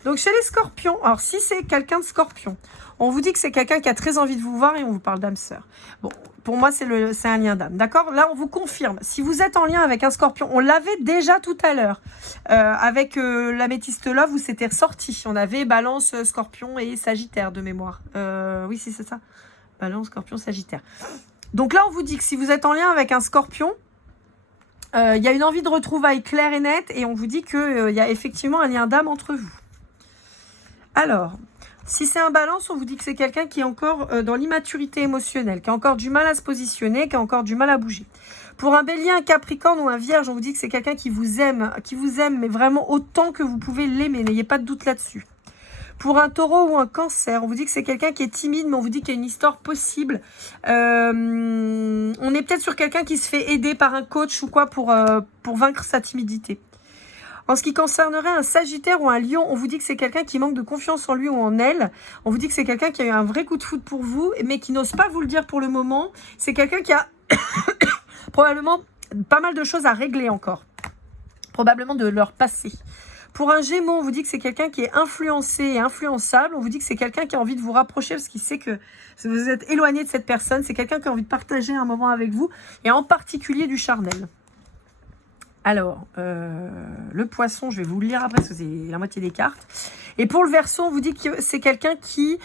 Donc chez les scorpions, alors si c'est quelqu'un de scorpion, on vous dit que c'est quelqu'un qui a très envie de vous voir et on vous parle d'âme sœur. Bon, pour moi, c'est un lien d'âme, d'accord? Là, on vous confirme. Si vous êtes en lien avec un scorpion, on l'avait déjà tout à l'heure. Avec l'améthyste love où c'était ressorti. On avait balance, scorpion et sagittaire de mémoire. Oui, c'est ça. Balance, scorpion, sagittaire. Donc là, on vous dit que si vous êtes en lien avec un scorpion, il y a une envie de retrouvailles claire et nette et on vous dit qu'il y a effectivement un lien d'âme entre vous. Alors, si c'est un balance, on vous dit que c'est quelqu'un qui est encore dans l'immaturité émotionnelle, qui a encore du mal à se positionner, qui a encore du mal à bouger. Pour un bélier, un capricorne ou un vierge, on vous dit que c'est quelqu'un qui vous aime, mais vraiment autant que vous pouvez l'aimer. N'ayez pas de doute là-dessus. Pour un taureau ou un cancer, on vous dit que c'est quelqu'un qui est timide, mais on vous dit qu'il y a une histoire possible. On est peut-être sur quelqu'un qui se fait aider par un coach ou quoi pour vaincre sa timidité. En ce qui concernerait un sagittaire ou un lion, on vous dit que c'est quelqu'un qui manque de confiance en lui ou en elle. On vous dit que c'est quelqu'un qui a eu un vrai coup de foudre pour vous, mais qui n'ose pas vous le dire pour le moment. C'est quelqu'un qui a probablement pas mal de choses à régler encore. Probablement de leur passé. Pour un Gémeaux, on vous dit que c'est quelqu'un qui est influencé et influençable. On vous dit que c'est quelqu'un qui a envie de vous rapprocher parce qu'il sait que vous êtes éloigné de cette personne. C'est quelqu'un qui a envie de partager un moment avec vous et en particulier du charnel. Alors, le poisson, je vais vous le lire après parce que c'est la moitié des cartes. Et pour le Verseau, on vous dit que c'est quelqu'un qui,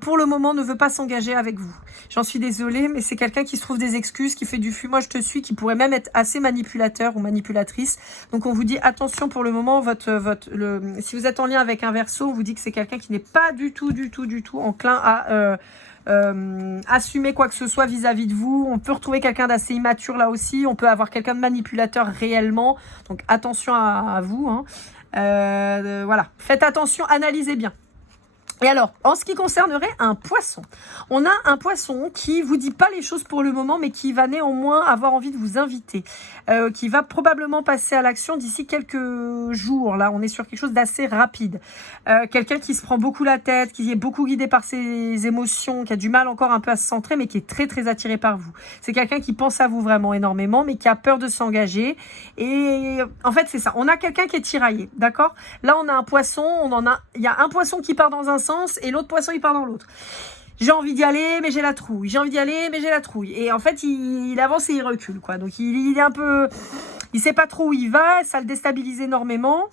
pour le moment, ne veut pas s'engager avec vous. J'en suis désolée, mais c'est quelqu'un qui se trouve des excuses, qui fait du fuis-moi je te suis, qui pourrait même être assez manipulateur ou manipulatrice. Donc, on vous dit attention pour le moment. Si vous êtes en lien avec un Verseau, on vous dit que c'est quelqu'un qui n'est pas du tout enclin à... assumer quoi que ce soit vis-à-vis de vous. On peut retrouver quelqu'un d'assez immature là aussi. On peut avoir quelqu'un de manipulateur réellement. Donc attention à vous. Hein. Voilà. Faites attention, analysez bien. Et alors, en ce qui concernerait un poisson, on a un poisson qui vous dit pas les choses pour le moment, mais qui va néanmoins avoir envie de vous inviter, qui va probablement passer à l'action d'ici quelques jours. Là, on est sur quelque chose d'assez rapide. Quelqu'un qui se prend beaucoup la tête, qui est beaucoup guidé par ses émotions, qui a du mal encore un peu à se centrer, mais qui est très attiré par vous. C'est quelqu'un qui pense à vous vraiment énormément, mais qui a peur de s'engager. Et en fait, c'est ça. On a quelqu'un qui est tiraillé, d'accord? Là, on a un poisson, il y a un poisson qui part dans un sens et l'autre poisson il part dans l'autre. J'ai envie d'y aller mais j'ai la trouille. J'ai envie d'y aller mais j'ai la trouille. Et en fait il avance et il recule quoi. Donc il est un peu, il sait pas trop où il va. Ça le déstabilise énormément.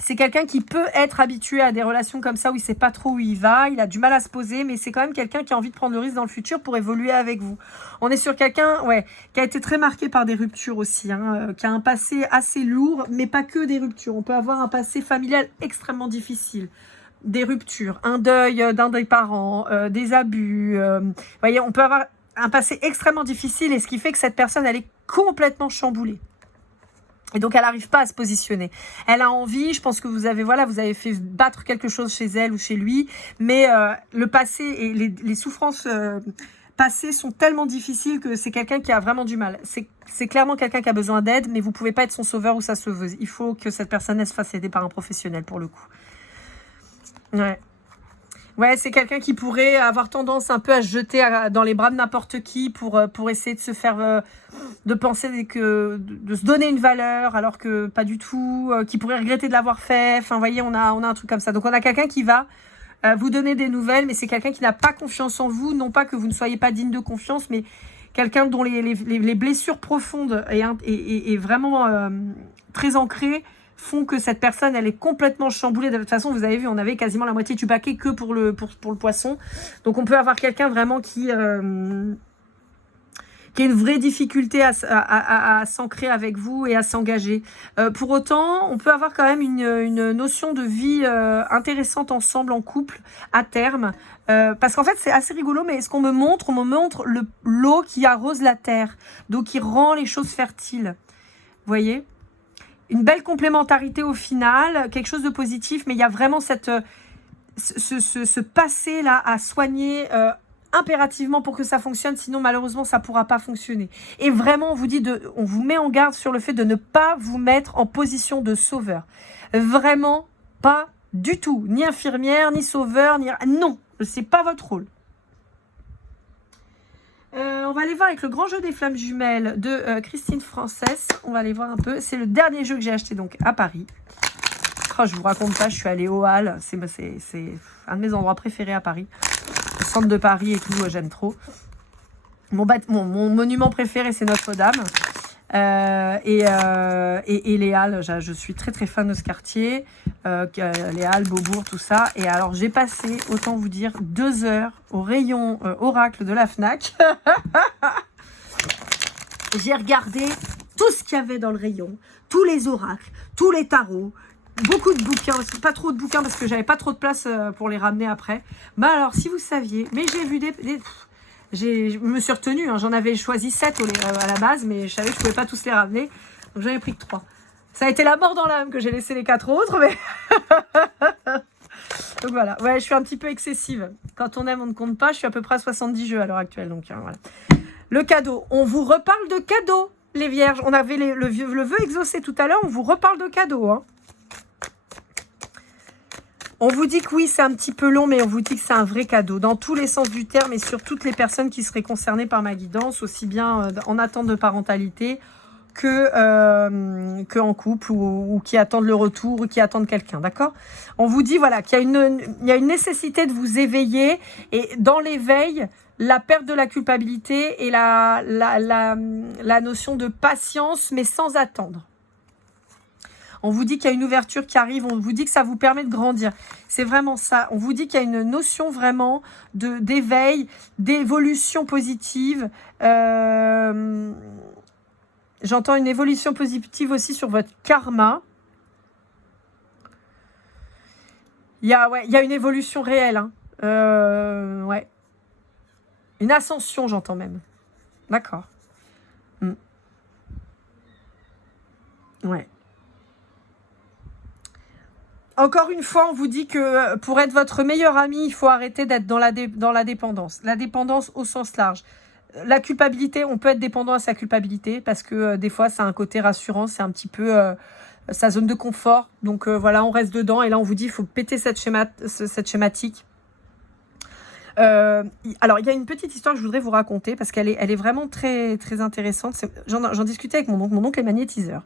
C'est quelqu'un qui peut être habitué à des relations comme ça où il sait pas trop où il va. Il a du mal à se poser, mais c'est quand même quelqu'un qui a envie de prendre le risque dans le futur pour évoluer avec vous. On est sur quelqu'un, ouais, qui a été très marqué par des ruptures aussi, hein, qui a un passé assez lourd, mais pas que des ruptures. On peut avoir un passé familial extrêmement difficile. Des ruptures, un deuil d'un des parents, des abus. Voyez, on peut avoir un passé extrêmement difficile et ce qui fait que cette personne, elle est complètement chamboulée. Et donc, elle n'arrive pas à se positionner. Elle a envie, je pense que vous avez fait battre quelque chose chez elle ou chez lui, mais le passé et les souffrances passées sont tellement difficiles que c'est quelqu'un qui a vraiment du mal. C'est clairement quelqu'un qui a besoin d'aide, mais vous ne pouvez pas être son sauveur ou sa sauveuse. Il faut que cette personne elle se fasse aider par un professionnel pour le coup. Ouais, c'est quelqu'un qui pourrait avoir tendance un peu à se jeter dans les bras de n'importe qui pour essayer de se faire, de penser de se donner une valeur alors que pas du tout, qui pourrait regretter de l'avoir fait. Enfin, vous voyez, on a un truc comme ça. Donc, on a quelqu'un qui va vous donner des nouvelles, mais c'est quelqu'un qui n'a pas confiance en vous. Non pas que vous ne soyez pas digne de confiance, mais quelqu'un dont les blessures profondes et vraiment très ancrées font que cette personne, elle est complètement chamboulée. De toute façon, vous avez vu, on avait quasiment la moitié du paquet que pour le poisson. Donc, on peut avoir quelqu'un vraiment qui a une vraie difficulté à s'ancrer avec vous et à s'engager. Pour autant, on peut avoir quand même une notion de vie intéressante ensemble, en couple, à terme. Parce qu'en fait, c'est assez rigolo, mais ce qu'on me montre, l'eau qui arrose la terre, donc qui rend les choses fertiles. Vous voyez ? Une belle complémentarité au final, quelque chose de positif, mais il y a vraiment ce passé-là à soigner impérativement pour que ça fonctionne, sinon malheureusement ça ne pourra pas fonctionner. Et vraiment, on vous met en garde sur le fait de ne pas vous mettre en position de sauveur. Vraiment pas du tout, ni infirmière, ni sauveur, non, c'est pas votre rôle. On va aller voir avec le grand jeu des flammes jumelles de Christine Frances. On va aller voir un peu. C'est le dernier jeu que j'ai acheté donc à Paris. Oh, je vous raconte pas, je suis allée au Halles. C'est un de mes endroits préférés à Paris. Le centre de Paris et tout, j'aime trop. Mon monument préféré, c'est Notre-Dame. Et les Halles, je suis très fan de ce quartier. Les Halles, Beaubourg, tout ça. Et alors, j'ai passé, autant vous dire, 2 heures au rayon oracle de la Fnac. J'ai regardé tout ce qu'il y avait dans le rayon, tous les oracles, tous les tarots, beaucoup de bouquins, pas trop de bouquins parce que j'avais pas trop de place pour les ramener après. Bah alors, si vous saviez, mais j'ai vu je me suis retenue, hein, j'en avais choisi 7 à la base, mais je savais que je pouvais pas tous les ramener, donc j'en ai pris que 3. Ça a été la mort dans l'âme que j'ai laissé les 4 autres, mais... Donc voilà, ouais, je suis un petit peu excessive. Quand on aime, on ne compte pas, je suis à peu près à 70 jeux à l'heure actuelle, donc voilà. Le cadeau, on vous reparle de cadeaux, les vierges. On avait le vœu exaucé tout à l'heure, on vous reparle de cadeaux, hein. On vous dit que oui, c'est un petit peu long, mais on vous dit que c'est un vrai cadeau, dans tous les sens du terme et sur toutes les personnes qui seraient concernées par ma guidance, aussi bien en attente de parentalité que en couple ou qui attendent le retour ou qui attendent quelqu'un, d'accord? On vous dit voilà qu'il y a une nécessité de vous éveiller et dans l'éveil, la perte de la culpabilité et la notion de patience mais sans attendre. On vous dit qu'il y a une ouverture qui arrive, on vous dit que ça vous permet de grandir. C'est vraiment ça. On vous dit qu'il y a une notion vraiment d'éveil, d'évolution positive. J'entends une évolution positive aussi sur votre karma. Il y a une évolution réelle. Hein. Ouais. Une ascension, j'entends même. D'accord. Ouais. Encore une fois, on vous dit que pour être votre meilleur ami, il faut arrêter d'être dans la dépendance. La dépendance au sens large. La culpabilité, on peut être dépendant à sa culpabilité parce que des fois, ça a un côté rassurant, c'est un petit peu sa zone de confort. Donc voilà, on reste dedans et là, on vous dit il faut péter cette schématique. Alors, il y a une petite histoire que je voudrais vous raconter parce qu'elle est vraiment très, très intéressante. J'en discutais avec mon oncle. Mon oncle est magnétiseur.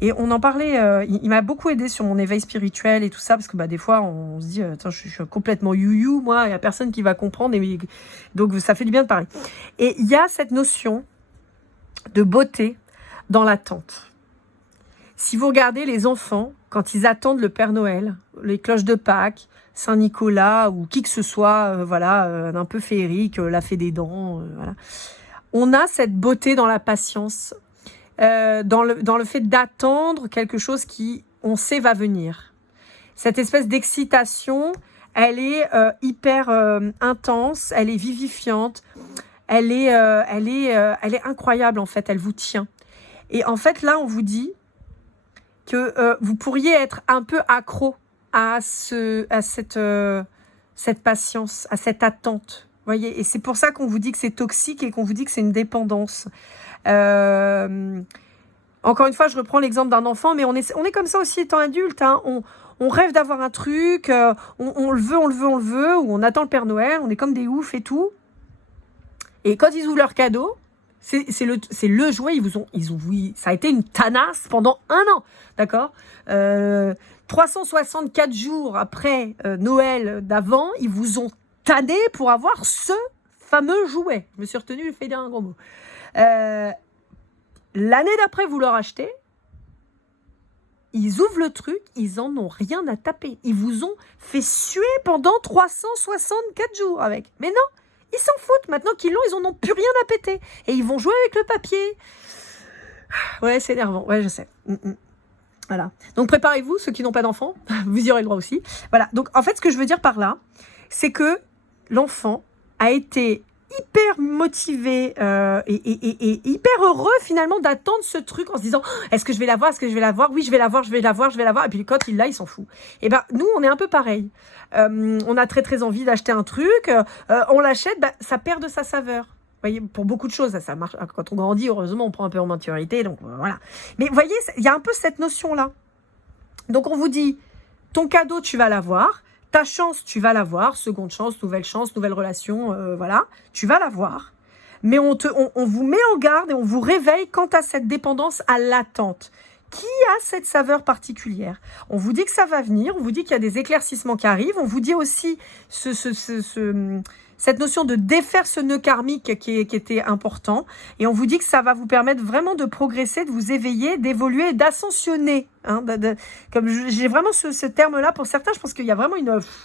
Et on en parlait, il m'a beaucoup aidé sur mon éveil spirituel et tout ça parce que des fois, on se dit, attends, je suis complètement you-you, moi, il n'y a personne qui va comprendre. Donc, ça fait du bien de parler. Et il y a cette notion de beauté dans l'attente. Si vous regardez les enfants, quand ils attendent le Père Noël, les cloches de Pâques, Saint-Nicolas ou qui que ce soit, un peu féerique, la fée des dents, voilà. On a cette beauté dans la patience, dans le fait d'attendre quelque chose qui, on sait, va venir. Cette espèce d'excitation, elle est hyper intense, elle est vivifiante, elle est incroyable en fait, elle vous tient. Et en fait là, on vous dit que vous pourriez être un peu accro à cette patience, à cette attente, voyez. Et c'est pour ça qu'on vous dit que c'est toxique et qu'on vous dit que c'est une dépendance. Encore une fois, je reprends l'exemple d'un enfant, mais on est comme ça aussi étant adulte. Hein. On rêve d'avoir un truc, on le veut, ou on attend le Père Noël, on est comme des oufs et tout. Et quand ils ouvrent leur cadeau, c'est le jouet, ça a été une tanasse pendant 1 an, d'accord 364 jours après Noël d'avant, ils vous ont tanné pour avoir ce fameux jouet. Je me suis retenue, je fais dire un gros mot. L'année d'après, vous leur achetez, ils ouvrent le truc, ils en ont rien à taper. Ils vous ont fait suer pendant 364 jours avec. Mais non, ils s'en foutent. Maintenant qu'ils l'ont, ils en ont plus rien à péter. Et ils vont jouer avec le papier. Ouais, c'est énervant. Ouais, je sais. Voilà. Donc, préparez-vous, ceux qui n'ont pas d'enfants. Vous y aurez le droit aussi. Voilà. Donc, en fait, ce que je veux dire par là, c'est que l'enfant a été hyper motivé et hyper heureux finalement d'attendre ce truc en se disant est-ce que je vais l'avoir, est-ce que je vais l'avoir, oui je vais l'avoir et puis quand il l'a il s'en fout. Et nous on est un peu pareil, on a très très envie d'acheter un truc, on l'achète, ça perd de sa saveur. Vous voyez, pour beaucoup de choses, ça marche. Quand on grandit, heureusement, on prend un peu en maturité, donc voilà. Mais vous voyez, il y a un peu cette notion-là. Donc on vous dit, ton cadeau, tu vas l'avoir. Ta chance, tu vas l'avoir, seconde chance, nouvelle relation, voilà, tu vas l'avoir. Mais on vous met en garde et on vous réveille quant à cette dépendance à l'attente, qui a cette saveur particulière. On vous dit que ça va venir, on vous dit qu'il y a des éclaircissements qui arrivent, on vous dit aussi cette notion de défaire ce nœud karmique qui était important, et on vous dit que ça va vous permettre vraiment de progresser, de vous éveiller, d'évoluer, d'ascensionner. Hein, comme j'ai vraiment ce terme-là pour certains, je pense qu'il y a vraiment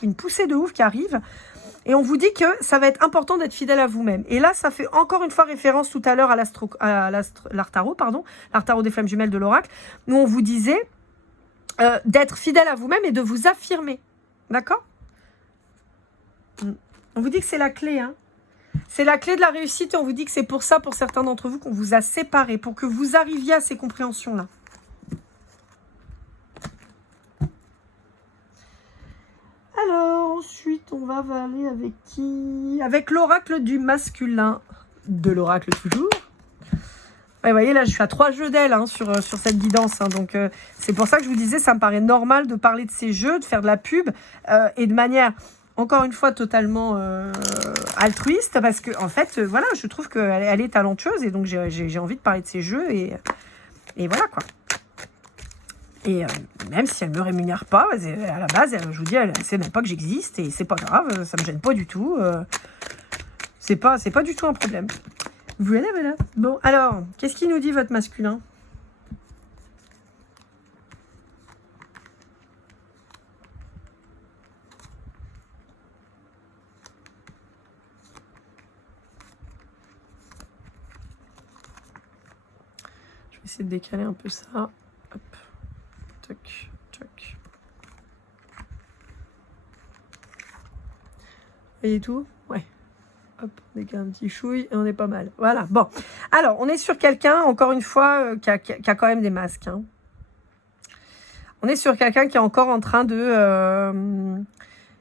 une poussée de ouf qui arrive, et on vous dit que ça va être important d'être fidèle à vous-même. Et là, ça fait encore une fois référence tout à l'heure à l'Artaro, l'Artaro des flammes jumelles de l'oracle, où on vous disait d'être fidèle à vous-même et de vous affirmer. D'accord ? On vous dit que c'est la clé, hein. C'est la clé de la réussite et on vous dit que c'est pour ça, pour certains d'entre vous, qu'on vous a séparés, pour que vous arriviez à ces compréhensions-là. Alors, ensuite, on va aller avec qui? Avec l'oracle du masculin, de l'oracle toujours. Ouais, vous voyez, là, je suis à 3 jeux d'ailes sur cette guidance. Hein, donc, c'est pour ça que je vous disais, ça me paraît normal de parler de ces jeux, de faire de la pub, et de manière... Encore une fois, totalement altruiste, parce que en fait, voilà, je trouve qu'elle est talentueuse et donc j'ai envie de parler de ces jeux et Et voilà, quoi. Et même si elle ne me rémunère pas, à la base, je vous dis, elle ne sait même pas que j'existe, et c'est pas grave, ça me gêne pas du tout. C'est pas du tout un problème. Voilà, voilà. Bon, alors, qu'est-ce qu'il nous dit, votre masculin? Je vais essayer de décaler un peu ça. Hop. Toc, toc. Vous voyez tout? Ouais. Hop, on décale un petit chouille et on est pas mal. Voilà, bon. Alors, on est sur quelqu'un, encore une fois, qui a quand même des masques. Hein. On est sur quelqu'un qui est encore en train de...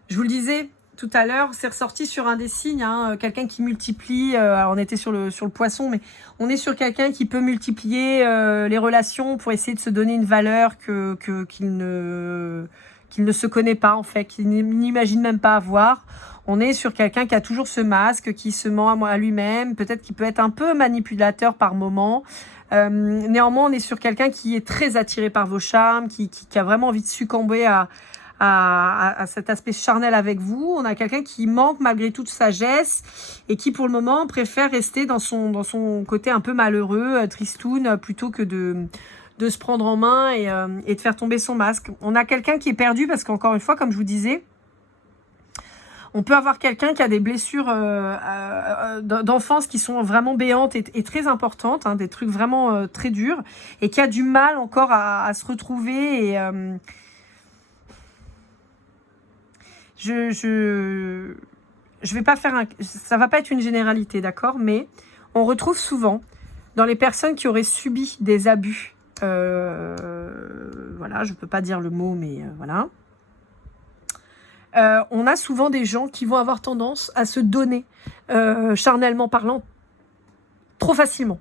je vous le disais tout à l'heure, c'est ressorti sur un des signes, hein, quelqu'un qui multiplie, alors on était sur le poisson, mais on est sur quelqu'un qui peut multiplier les relations pour essayer de se donner une valeur qu'il ne se connaît pas, en fait, qu'il n'imagine même pas avoir. On est sur quelqu'un qui a toujours ce masque, qui se ment à lui-même, peut-être qu'il peut être un peu manipulateur par moment. Néanmoins, on est sur quelqu'un qui est très attiré par vos charmes, qui a vraiment envie de succomber à cet aspect charnel avec vous. On a quelqu'un qui manque malgré tout de sagesse et qui, pour le moment, préfère rester dans son côté un peu malheureux, tristoun, plutôt que de se prendre en main et de faire tomber son masque. On a quelqu'un qui est perdu parce qu'encore une fois, comme je vous disais, on peut avoir quelqu'un qui a des blessures d'enfance qui sont vraiment béantes et très importantes, hein, des trucs vraiment très durs, et qui a du mal encore à se retrouver. Et je vais pas faire ça va pas être une généralité, d'accord, mais on retrouve souvent dans les personnes qui auraient subi des abus, voilà, je peux pas dire le mot, mais voilà. On a souvent des gens qui vont avoir tendance à se donner, charnellement parlant, trop facilement.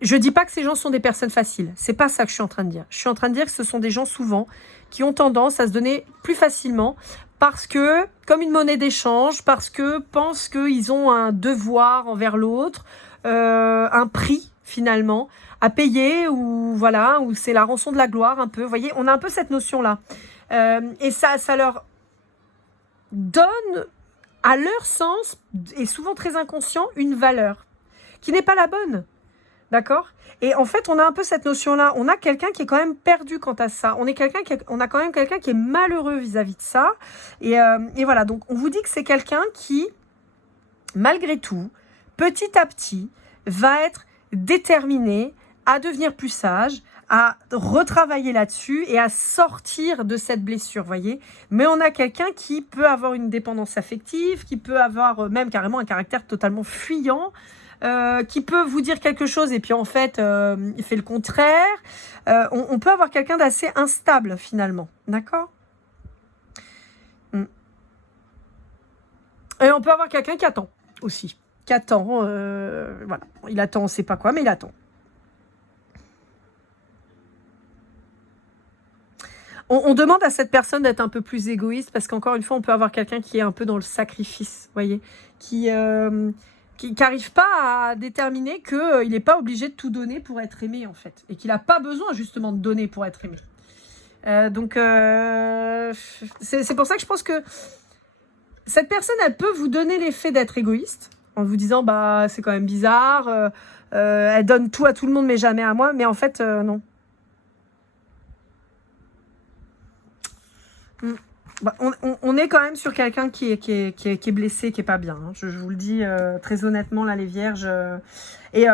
Je dis pas que ces gens sont des personnes faciles, c'est pas ça que je suis en train de dire. Je suis en train de dire que ce sont des gens souvent qui ont tendance à se donner plus facilement parce que, comme une monnaie d'échange, parce que pensent qu'ils ont un devoir envers l'autre, un prix finalement à payer, ou voilà, ou c'est la rançon de la gloire un peu. Vous voyez, on a un peu cette notion-là, et ça leur donne, à leur sens, et souvent très inconscient, une valeur qui n'est pas la bonne. D'accord? Et en fait, on a un peu cette notion-là. On a quelqu'un qui est quand même perdu quant à ça. On a quand même quelqu'un qui est malheureux vis-à-vis de ça. Et voilà, donc on vous dit que c'est quelqu'un qui, malgré tout, petit à petit, va être déterminé à devenir plus sage, à retravailler là-dessus et à sortir de cette blessure, voyez. Mais on a quelqu'un qui peut avoir une dépendance affective, qui peut avoir même carrément un caractère totalement fuyant, qui peut vous dire quelque chose et puis en fait il fait le contraire. On peut avoir quelqu'un d'assez instable finalement, d'accord. Et on peut avoir quelqu'un qui attend aussi, qui attend, voilà, il attend, on ne sait pas quoi, mais il attend. On demande à cette personne d'être un peu plus égoïste parce qu'encore une fois, on peut avoir quelqu'un qui est un peu dans le sacrifice, voyez, qui n'arrive pas à déterminer qu'il n'est pas obligé de tout donner pour être aimé, en fait. Et qu'il n'a pas besoin, justement, de donner pour être aimé. Donc, c'est pour ça que je pense que cette personne, elle peut vous donner l'effet d'être égoïste, en vous disant, bah, c'est quand même bizarre, elle donne tout à tout le monde, mais jamais à moi. Mais en fait, non. Bah, on est quand même sur quelqu'un qui est blessé, qui est pas bien. Hein. Je vous le dis très honnêtement, là, les vierges. Et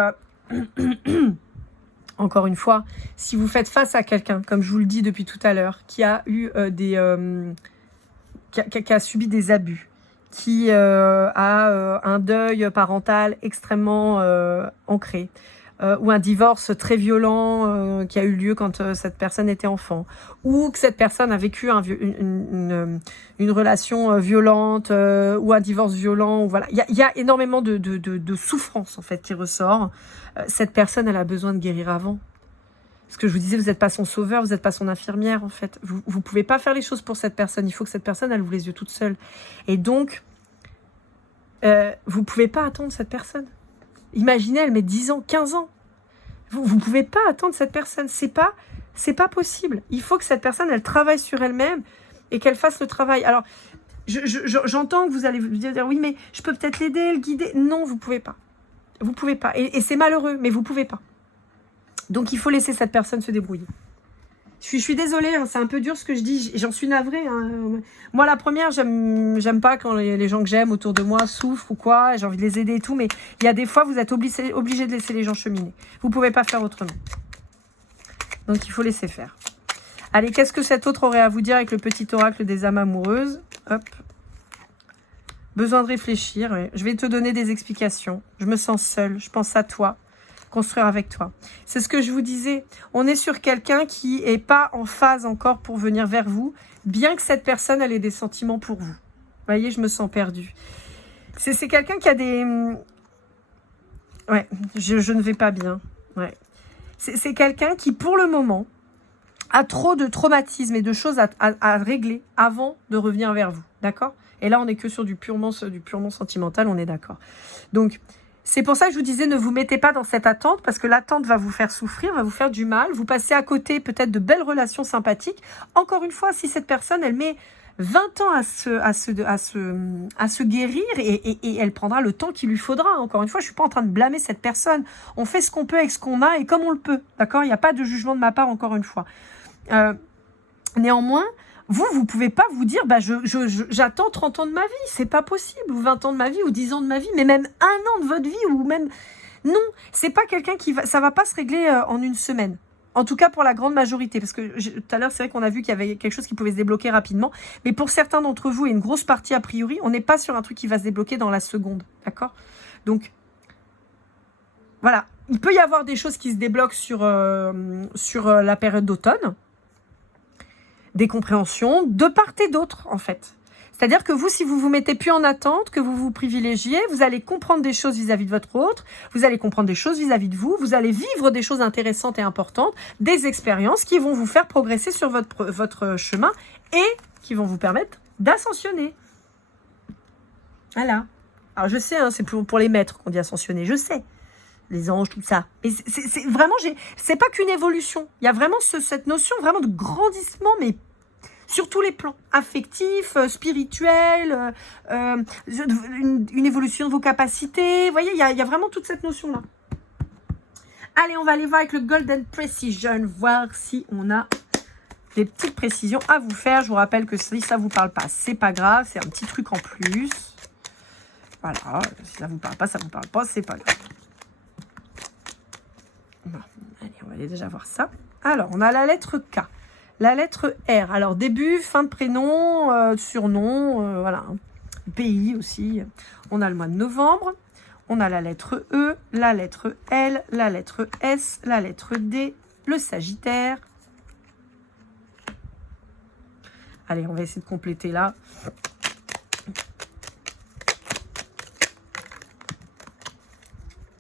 encore une fois, si vous faites face à quelqu'un, comme je vous le dis depuis tout à l'heure, qui a eu qui a subi des abus, qui a un deuil parental extrêmement ancré, ou un divorce très violent qui a eu lieu quand cette personne était enfant, ou que cette personne a vécu une relation violente, ou un divorce violent, ou voilà. Il y a énormément de souffrance en fait qui ressort. Cette personne, elle a besoin de guérir avant. Ce que je vous disais, vous n'êtes pas son sauveur, vous n'êtes pas son infirmière en fait. Vous pouvez pas faire les choses pour cette personne. Il faut que cette personne, elle ouvre les yeux toute seule. Et donc, vous pouvez pas attendre cette personne. Imaginez, elle met 10 ans, 15 ans. Vous pouvez pas attendre cette personne. C'est pas possible. Il faut que cette personne, elle travaille sur elle-même et qu'elle fasse le travail. Alors, j'entends que vous allez vous dire, oui, mais je peux peut-être l'aider, le guider. Non, vous pouvez pas. Vous pouvez pas. Et c'est malheureux, mais vous pouvez pas. Donc, il faut laisser cette personne se débrouiller. Je suis désolée, hein, c'est un peu dur ce que je dis, j'en suis navrée. Hein. Moi, la première, j'aime pas quand les gens que j'aime autour de moi souffrent ou quoi, j'ai envie de les aider et tout, mais il y a des fois, vous êtes obligé de laisser les gens cheminer. Vous pouvez pas faire autrement. Donc, il faut laisser faire. Allez, qu'est-ce que cet autre aurait à vous dire avec le petit oracle des âmes amoureuses? Hop. Besoin de réfléchir, oui. Je vais te donner des explications. Je me sens seule, je pense à toi. Construire avec toi. C'est ce que je vous disais. On est sur quelqu'un qui n'est pas en phase encore pour venir vers vous, bien que cette personne elle ait des sentiments pour vous. Vous voyez, je me sens perdue. C'est quelqu'un qui a des... Ouais, je ne vais pas bien. Ouais. C'est quelqu'un qui, pour le moment, a trop de traumatismes et de choses à régler avant de revenir vers vous. D'accord? Et là, on n'est que sur du purement sentimental, on est d'accord. Donc, c'est pour ça que je vous disais, ne vous mettez pas dans cette attente, parce que l'attente va vous faire souffrir, va vous faire du mal. Vous passez à côté peut-être de belles relations sympathiques. Encore une fois, si cette personne, elle met 20 ans à se guérir et elle prendra le temps qu'il lui faudra. Encore une fois, je ne suis pas en train de blâmer cette personne. On fait ce qu'on peut avec ce qu'on a et comme on le peut. D'accord? Il n'y a pas de jugement de ma part, encore une fois. Néanmoins, vous pouvez pas vous dire, bah, j'attends 30 ans de ma vie, c'est pas possible, ou 20 ans de ma vie, ou 10 ans de ma vie, mais même 1 an de votre vie, ou même... Non, c'est pas quelqu'un ça va pas se régler en une semaine. En tout cas, pour la grande majorité, parce que tout à l'heure, c'est vrai qu'on a vu qu'il y avait quelque chose qui pouvait se débloquer rapidement, mais pour certains d'entre vous, et une grosse partie a priori, on n'est pas sur un truc qui va se débloquer dans la seconde, d'accord? Donc, voilà, il peut y avoir des choses qui se débloquent sur la période d'automne, des compréhensions de part et d'autre, en fait. C'est-à-dire que vous, si vous vous mettez plus en attente, que vous vous privilégiez, vous allez comprendre des choses vis-à-vis de votre autre, vous allez comprendre des choses vis-à-vis de vous, vous allez vivre des choses intéressantes et importantes, des expériences qui vont vous faire progresser sur votre chemin et qui vont vous permettre d'ascensionner. Voilà. Alors, je sais, hein, c'est pour les maîtres qu'on dit ascensionner, je sais. Les anges, tout ça. Mais c'est vraiment, c'est pas qu'une évolution. Il y a vraiment cette notion vraiment de grandissement, mais sur tous les plans. Affectif, spirituel, une évolution de vos capacités. Vous voyez, il y a vraiment toute cette notion-là. Allez, on va aller voir avec le Golden Precision, voir si on a des petites précisions à vous faire. Je vous rappelle que si ça ne vous parle pas, c'est pas grave. C'est un petit truc en plus. Voilà. Si ça ne vous parle pas, ça ne vous parle pas, c'est pas grave. Bon, allez, on va aller déjà voir ça. Alors, on a la lettre K, la lettre R. Alors, début, fin de prénom, surnom, voilà. Pays aussi. On a le mois de novembre. On a la lettre E, la lettre L, la lettre S, la lettre D, le Sagittaire. Allez, on va essayer de compléter là.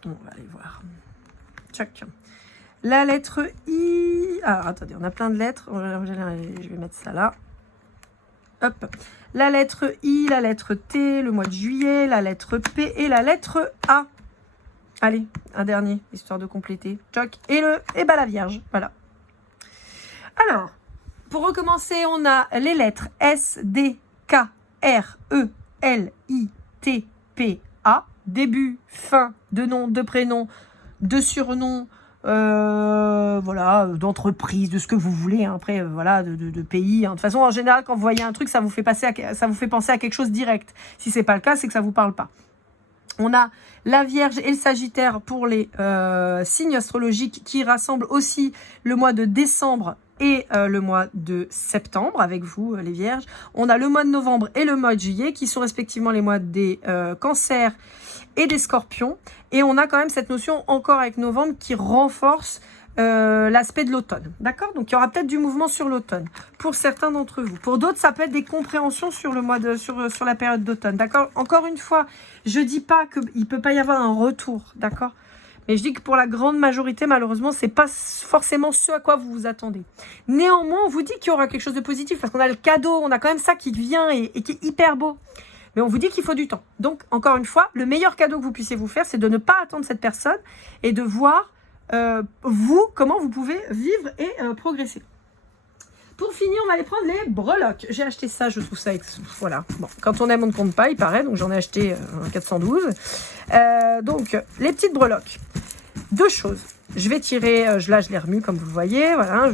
On va aller voir. Tchac. La lettre I. Alors, attendez, on a plein de lettres. Je vais mettre ça là. Hop. La lettre I, la lettre T, le mois de juillet, la lettre P et la lettre A. Allez, un dernier, histoire de compléter. Tchac. Et la Vierge. Voilà. Alors, pour recommencer, on a les lettres S, D, K, R, E, L, I, T, P, A. Début, fin, de nom, de prénom, de surnom, voilà, d'entreprise, de ce que vous voulez, hein, après, voilà, de pays. Hein. De toute façon, en général, quand vous voyez un truc, ça vous fait penser à quelque chose direct. Si c'est pas le cas, c'est que ça vous parle pas. On a la Vierge et le Sagittaire pour les signes astrologiques qui rassemblent aussi le mois de décembre et le mois de septembre avec vous, les Vierges. On a le mois de novembre et le mois de juillet qui sont respectivement les mois des cancers et des scorpions. Et on a quand même cette notion encore avec novembre qui renforce l'aspect de l'automne. D'accord? Donc, il y aura peut-être du mouvement sur l'automne pour certains d'entre vous. Pour d'autres, ça peut être des compréhensions sur sur la période d'automne. D'accord? Encore une fois, je dis pas qu'il ne peut pas y avoir un retour. D'accord? Mais je dis que pour la grande majorité, malheureusement, c'est pas forcément ce à quoi vous vous attendez. Néanmoins, on vous dit qu'il y aura quelque chose de positif parce qu'on a le cadeau, on a quand même ça qui vient et qui est hyper beau. Mais on vous dit qu'il faut du temps. Donc, encore une fois, le meilleur cadeau que vous puissiez vous faire, c'est de ne pas attendre cette personne et de voir vous, comment vous pouvez vivre et progresser. Pour finir, on va aller prendre les breloques. J'ai acheté ça, je trouve ça... Voilà. Bon, quand on aime, on ne compte pas, il paraît. Donc, j'en ai acheté un 412. Donc, les petites breloques. Deux choses. Je vais tirer... là, je les remue, comme vous le voyez. Voilà.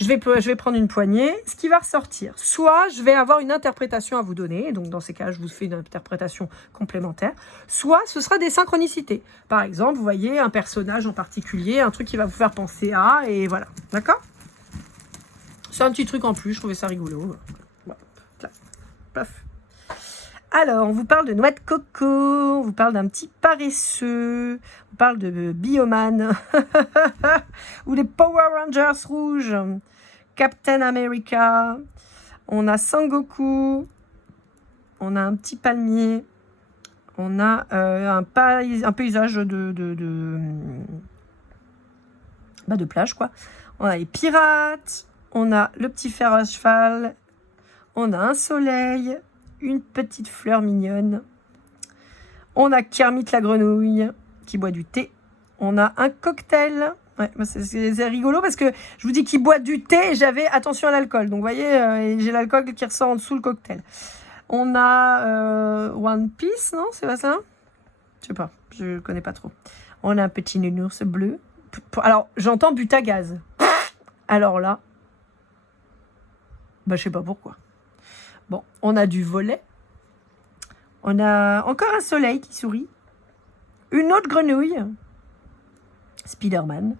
Je vais prendre une poignée. Ce qui va ressortir. Soit, je vais avoir une interprétation à vous donner. Donc, dans ces cas, je vous fais une interprétation complémentaire. Soit, ce sera des synchronicités. Par exemple, vous voyez un personnage en particulier, un truc qui va vous faire penser à... Et voilà. D'accord ? C'est un petit truc en plus, je trouvais ça rigolo. Voilà. Alors, on vous parle de noix de coco, on vous parle d'un petit paresseux, on parle de Bioman, ou les Power Rangers rouges, Captain America, on a Sangoku, on a un petit palmier, on a un paysage de plage, quoi. On a les pirates. On a le petit fer à cheval, on a un soleil, une petite fleur mignonne, on a Kermit la grenouille qui boit du thé, on a un cocktail, ouais, c'est rigolo parce que je vous dis qu'il boit du thé et j'avais attention à l'alcool, donc vous voyez, j'ai l'alcool qui ressort en dessous le cocktail. On a One Piece, non, c'est pas ça? Je sais pas, je connais pas trop. On a un petit nounours bleu, alors j'entends Butagaz, alors là, je sais pas pourquoi. Bon, on a du volet. On a encore un soleil qui sourit. Une autre grenouille. Spider-Man.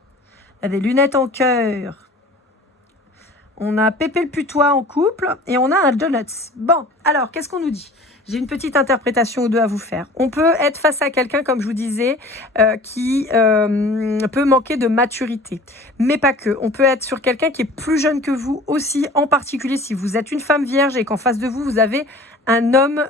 On a des lunettes en cœur. On a Pépé le putois en couple. Et on a un donuts. Bon, alors, qu'est-ce qu'on nous dit ? J'ai une petite interprétation ou deux à vous faire. On peut être face à quelqu'un, comme je vous disais, qui peut manquer de maturité. Mais pas que. On peut être sur quelqu'un qui est plus jeune que vous aussi, en particulier si vous êtes une femme vierge et qu'en face de vous, vous avez un homme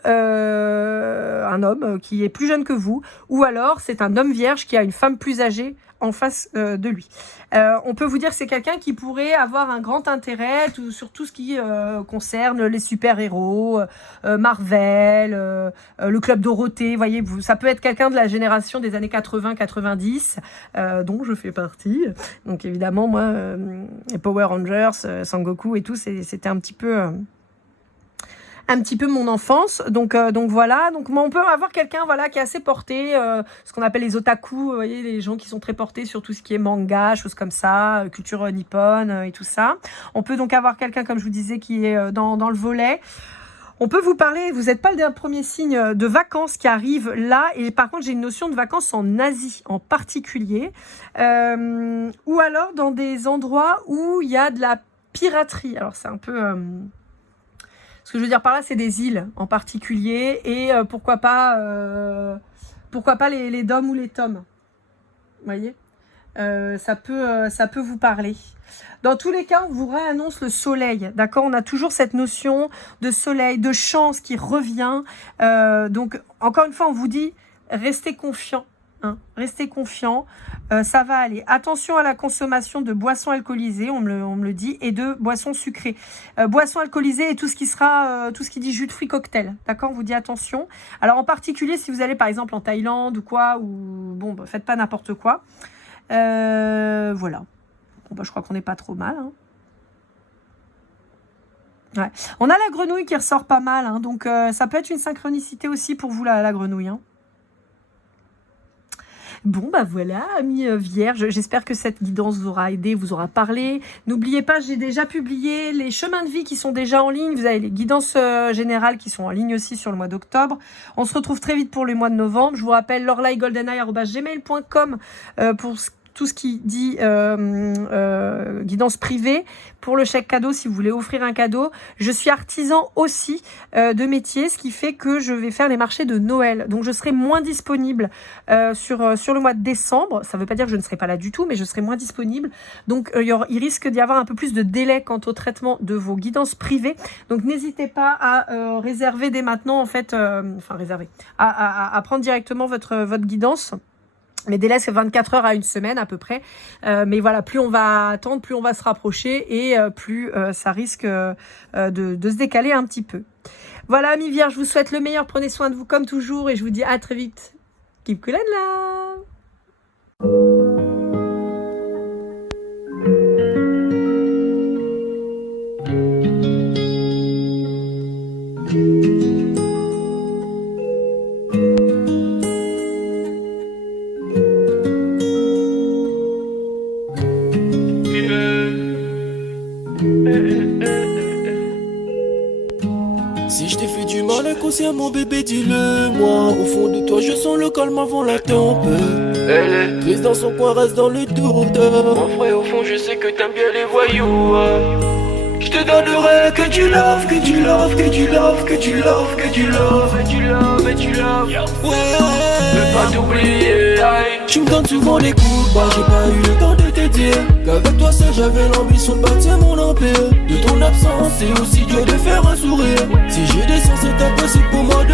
qui est plus jeune que vous. Ou alors, c'est un homme vierge qui a une femme plus âgée en face de lui. On peut vous dire que c'est quelqu'un qui pourrait avoir un grand intérêt sur tout ce qui concerne les super-héros, Marvel, le Club Dorothée, voyez, ça peut être quelqu'un de la génération des années 80-90, dont je fais partie. Donc évidemment, moi, les Power Rangers, Sangoku et tout, c'était un petit peu mon enfance, donc voilà, donc on peut avoir quelqu'un voilà qui est assez porté, ce qu'on appelle les otaku, vous voyez, les gens qui sont très portés sur tout ce qui est manga, choses comme ça, culture nippone et tout ça. On peut donc avoir quelqu'un, comme je vous disais, qui est dans le volet. On peut vous parler, vous n'êtes pas le premier signe de vacances qui arrive là, et par contre j'ai une notion de vacances en Asie en particulier, ou alors dans des endroits où il y a de la piraterie. Alors c'est un peu... Ce que je veux dire par là, c'est des îles en particulier, et pourquoi pas les DOM ou les TOM. Vous voyez, ça peut vous parler. Dans tous les cas, on vous réannonce le soleil, d'accord? On a toujours cette notion de soleil, de chance qui revient. Donc, encore une fois, on vous dit, restez confiants. Hein, restez confiants, ça va aller. Attention à la consommation de boissons alcoolisées, on me le dit, et de boissons sucrées. Boissons alcoolisées et tout ce qui dit jus de fruits cocktail, d'accord? On vous dit attention. Alors en particulier, si vous allez par exemple en Thaïlande ou quoi, ou bon, faites pas n'importe quoi. Voilà. Bon, je crois qu'on n'est pas trop mal. Hein. Ouais. On a la grenouille qui ressort pas mal, hein, donc ça peut être une synchronicité aussi pour vous la grenouille. Hein. Bon, voilà, amis vierges, j'espère que cette guidance vous aura aidé, vous aura parlé. N'oubliez pas, j'ai déjà publié les chemins de vie qui sont déjà en ligne. Vous avez les guidances générales qui sont en ligne aussi sur le mois d'octobre. On se retrouve très vite pour le mois de novembre. Je vous rappelle lorlaigoldeneye@gmail.com pour tout ce qui dit guidance privée. Pour le chèque cadeau, si vous voulez offrir un cadeau. Je suis artisan aussi de métier, ce qui fait que je vais faire les marchés de Noël. Donc, je serai moins disponible sur le mois de décembre. Ça ne veut pas dire que je ne serai pas là du tout, mais je serai moins disponible. Donc, il risque d'y avoir un peu plus de délai quant au traitement de vos guidances privées. Donc, n'hésitez pas à réserver dès maintenant, en fait, à prendre directement votre guidance. Les délais, c'est 24 heures à une semaine à peu près. Mais voilà, plus on va attendre, plus on va se rapprocher et plus ça risque de se décaler un petit peu. Voilà, amis vierges, je vous souhaite le meilleur. Prenez soin de vous comme toujours et je vous dis à très vite. Keep cool and love. Si je t'ai fait du mal inconsciemment bébé dis-le moi. Au fond de toi je sens le calme avant la tempête. Elle est triste dans son coin, reste dans le doute. Mon frère au fond je sais que t'aimes bien les voyous. Je te donnerai que tu love, que tu love, que tu love, que tu love, que tu love, et tu love, et tu love. Ouais, je veux pas t'oublier. Tu me donnes souvent des coups, bah j'ai pas eu le temps de te dire qu'avec toi seul j'avais l'ambition de bâtir mon empire. De ton absence c'est aussi dur de faire un sourire. Si je descends c'est impossible pour moi de